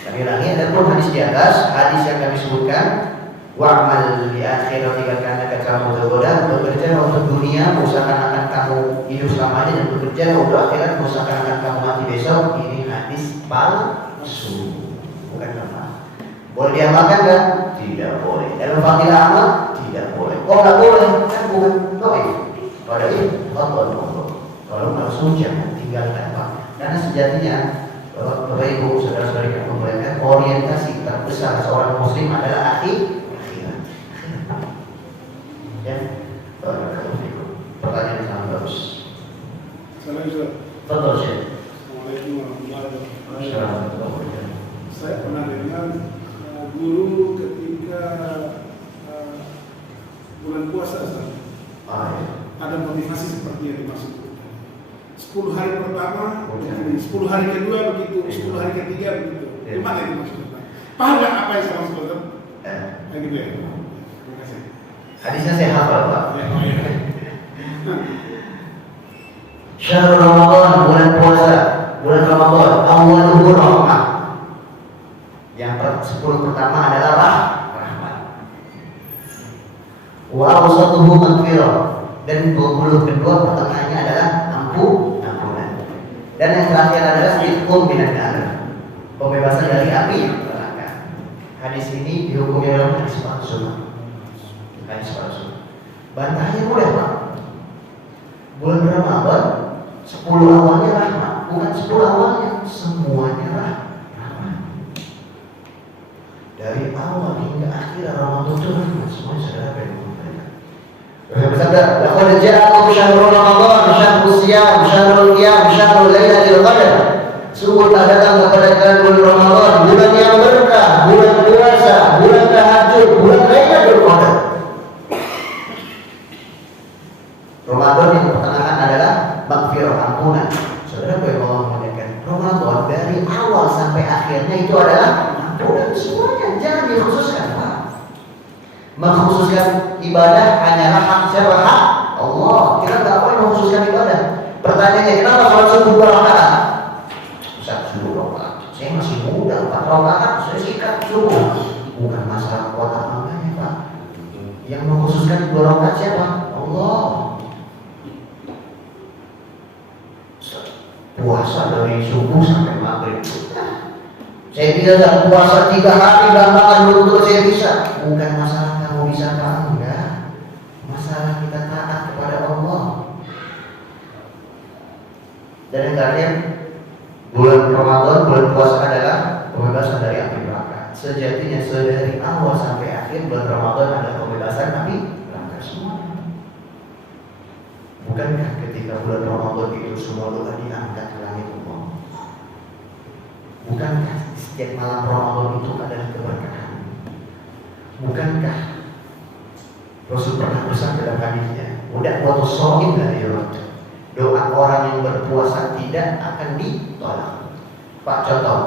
Kami ulangi, adapun hadis di atas, hadis yang kami sebutkan, wa'mal li akhiratika ka'annaka tamutu abada, bekerja untuk dunia usahakan kamu hidup selamanya, dan bekerja untuk akhirat usahakan kamu mati besok. Ini hadis palsu, bukan lemah. Boleh diamalkan kan? Tidak boleh. Dalam fadilah amal tidak boleh. Oh nggak boleh, kan bukan dhaif. Padahal kalau langsung jangan tinggalkan, Pak. Karena sejatinya Bapak Ibu saudara-saudari yang memuliakan, orientasi terbesar seorang muslim adalah akhirat. Ya, pertanyaan yang sangat bagus. Betul, Syekh. Assalamualaikum warahmatullahi Wabarakatuh. Saya pernah dengar guru ketika bulan puasa ada motivasi seperti yang dimaksud. 10 hari pertama, 10 hari kedua begitu, 10 hari ketiga begitu. Gimana itu maksudnya? Paham nggak apa yang saya maksudkan? Gitu ya. Terima kasih. Hadisnya saya hafal, Pak. Ya. Syahrul Ramadan, bulan puasa, bulan Ramadan, awwaluhu rahmah. Yang 10 pertama adalah rahmat. Wa awsatuhu maghfirah, dan 20 kedua pertengahannya adalah ampunan. Dan yang terakhir adalah rizqun minan nar, pembebasan dari api neraka. Hadis ini dihukumi oleh hadis palsu. Hadis palsu. Bantahannya mudah, Pak. Bulan Ramadan 10 awalnya rahmat, bukan 10 awalnya, semuanya rahmat. Dari awal hingga akhir Ramadan itu rahmat, semuanya saudara beriman. Bersabda, "Laqad ja'akum syahrul Ramadan, syahrul siyam, syahrul qiyam, syahrul lailatul qadar. Sungguh tak datang kepada kalian bulan Ramadan, bulan yang berkah, bulan puasa, bulan tahajud, bulan Lailatul Qadar. Ramadan yang pertengahan adalah maghfirah, ampunan. Saudara boleh Allah memuliakan. Ramadan dari awal sampai akhirnya itu adalah ampunan semuanya. Jangan dikhususkan, Pak. Mengkhususkan ibadah hanyalah hak siapa? Hak Allah. Kita tidak boleh mengkhususkan ibadah. Pertanyaannya, kenapa sholat subuh 2 rakaat? Ustaz, subuh 2 rakaat. Saya masih muda, 4 rakaat saya sikat subuh. Bukan masalah kuat apa enggaknya, Pak. Yang mengkhususkan 2 rakaat siapa? Allah. Puasa dari subuh sampai maghrib. Saya bisa puasa 3 hari dan makan betul saya bisa. Bukan masalah kamu bisa apa enggak. Masalah kita taat kepada Allah. Dan yang terakhir, bulan Ramadan, bulan puasa adalah pembebasan dari api neraka. Sejatinya dari awal sampai akhir bulan Ramadan adalah pembebasan api neraka semua. Bukankah ketika bulan Ramadan itu semua doa diangkat ke langit Allah? Bukankah setiap malam Ramadan itu adalah keberkahan? Bukankah Rasul pernah bersabda dalam hadisnya, "Udah waktu shaim dari doa orang yang berpuasa tidak akan ditolak." Pak, contoh,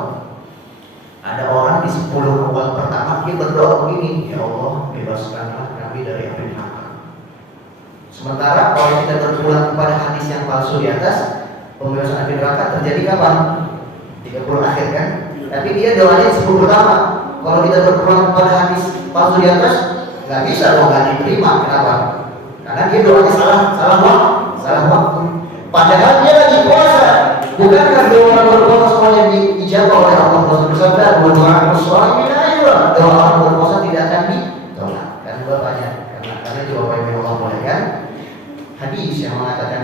ada orang di 10 awal pertama dia berdoa begini, "Ya Allah, bebaskanlah kami dari api neraka." Sementara kalau kita berpulang kepada hadis yang palsu di atas, pembebasan api neraka terjadi kapan? 30 akhir kan? Tapi dia doanya 10 pertama. Kalau kita berpulang kepada hadis palsu di atas, nggak bisa loh, nggak diterima. Kenapa? Karena dia doanya salah waktu. Padahal dia lagi puasa. Bukankah doa orang berpuasa semuanya dijawab oleh Allah? Rasul bersabda, "Doa orang berpuasa tidak akan ditolak." Kan bapaknya, karena itu bapak yang Allah mulaikan. Hadis yang mengatakan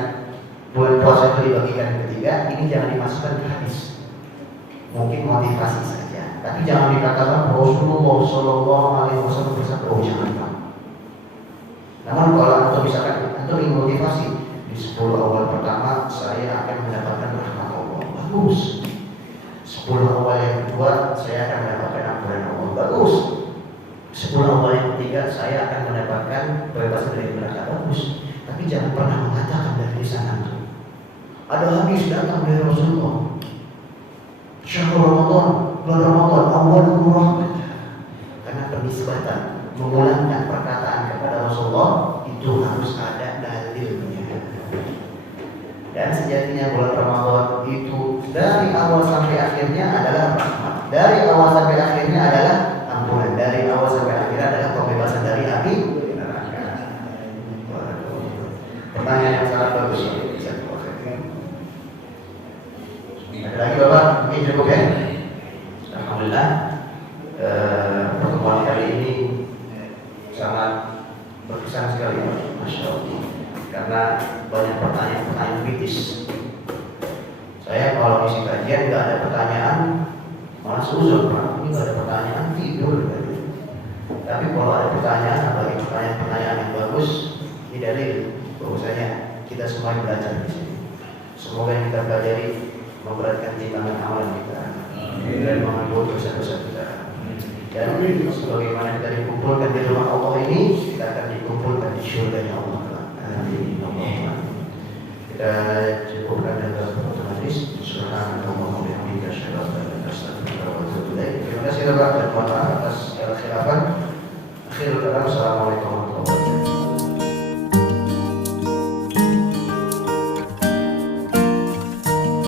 bulan puasa itu dibagikan ketiga, ini jangan dimasukkan ke hadis. Mungkin motivasi saja, tapi jangan dikatakan Rasulullah Shallallahu Alaihi Wasallam bersabda, oh jangan Pak. Namun kalau antum misalkan antum ingin motivasi di 10 awal pertama saya akan mendapatkan rahmat Allah, bagus. 10 awal yang kedua saya akan mendapatkan ampunan Allah, bagus. 10 awal yang ketiga saya akan mendapatkan kebebasan dari neraka, bagus. Tapi jangan pernah mengatakan dari lisan antum. Ada hadis datang dari Rasulullah, Syahrul Ramadan, bulan Ramadan, awalul rahmat. Karena penisbatan memulangkan perkataan kepada Rasulullah itu harus ada dalilnya. Dan sejatinya bulan Ramadan itu dari awal sampai akhirnya adalah rahmat. Dari awal sampai akhirnya adalah ampunan. Dari awal sampai akhirnya adalah pembebasan dari api neraka. Pertanyaan yang sangat bagus. Ada lagi Bapak? Ini cukup ya? Alhamdulillah, pertemuan kali ini sangat berkesan sekali, Masya Allah. Karena banyak pertanyaan-pertanyaan kritis. Saya kalau isi kajian nggak ada pertanyaan, malah suzon Pak. Ini nggak ada pertanyaan, tidur. Tapi kalau ada pertanyaan, apalagi pertanyaan-pertanyaan yang bagus, ini dalil bahwasanya kita semua belajar di sini. Semoga yang kita pelajari memberatkan timbangan amalan kita dan mengampuni dosa-dosa kita. Dan sebagaimana kita dikumpulkan di rumah Allah ini, kita akan dikumpulkan di surga Allah. Amin. Kita cukupkan dengan hadis. Subhanallah wa bihamdihi asyhadu an la ilaha illa anta astaghfiruka wa atubu ilaik. Terima kasih Bapak dan Bapak atas khilafan. Akhirul kalam. Assalamualaikum warahmatullahi wabarakatuh.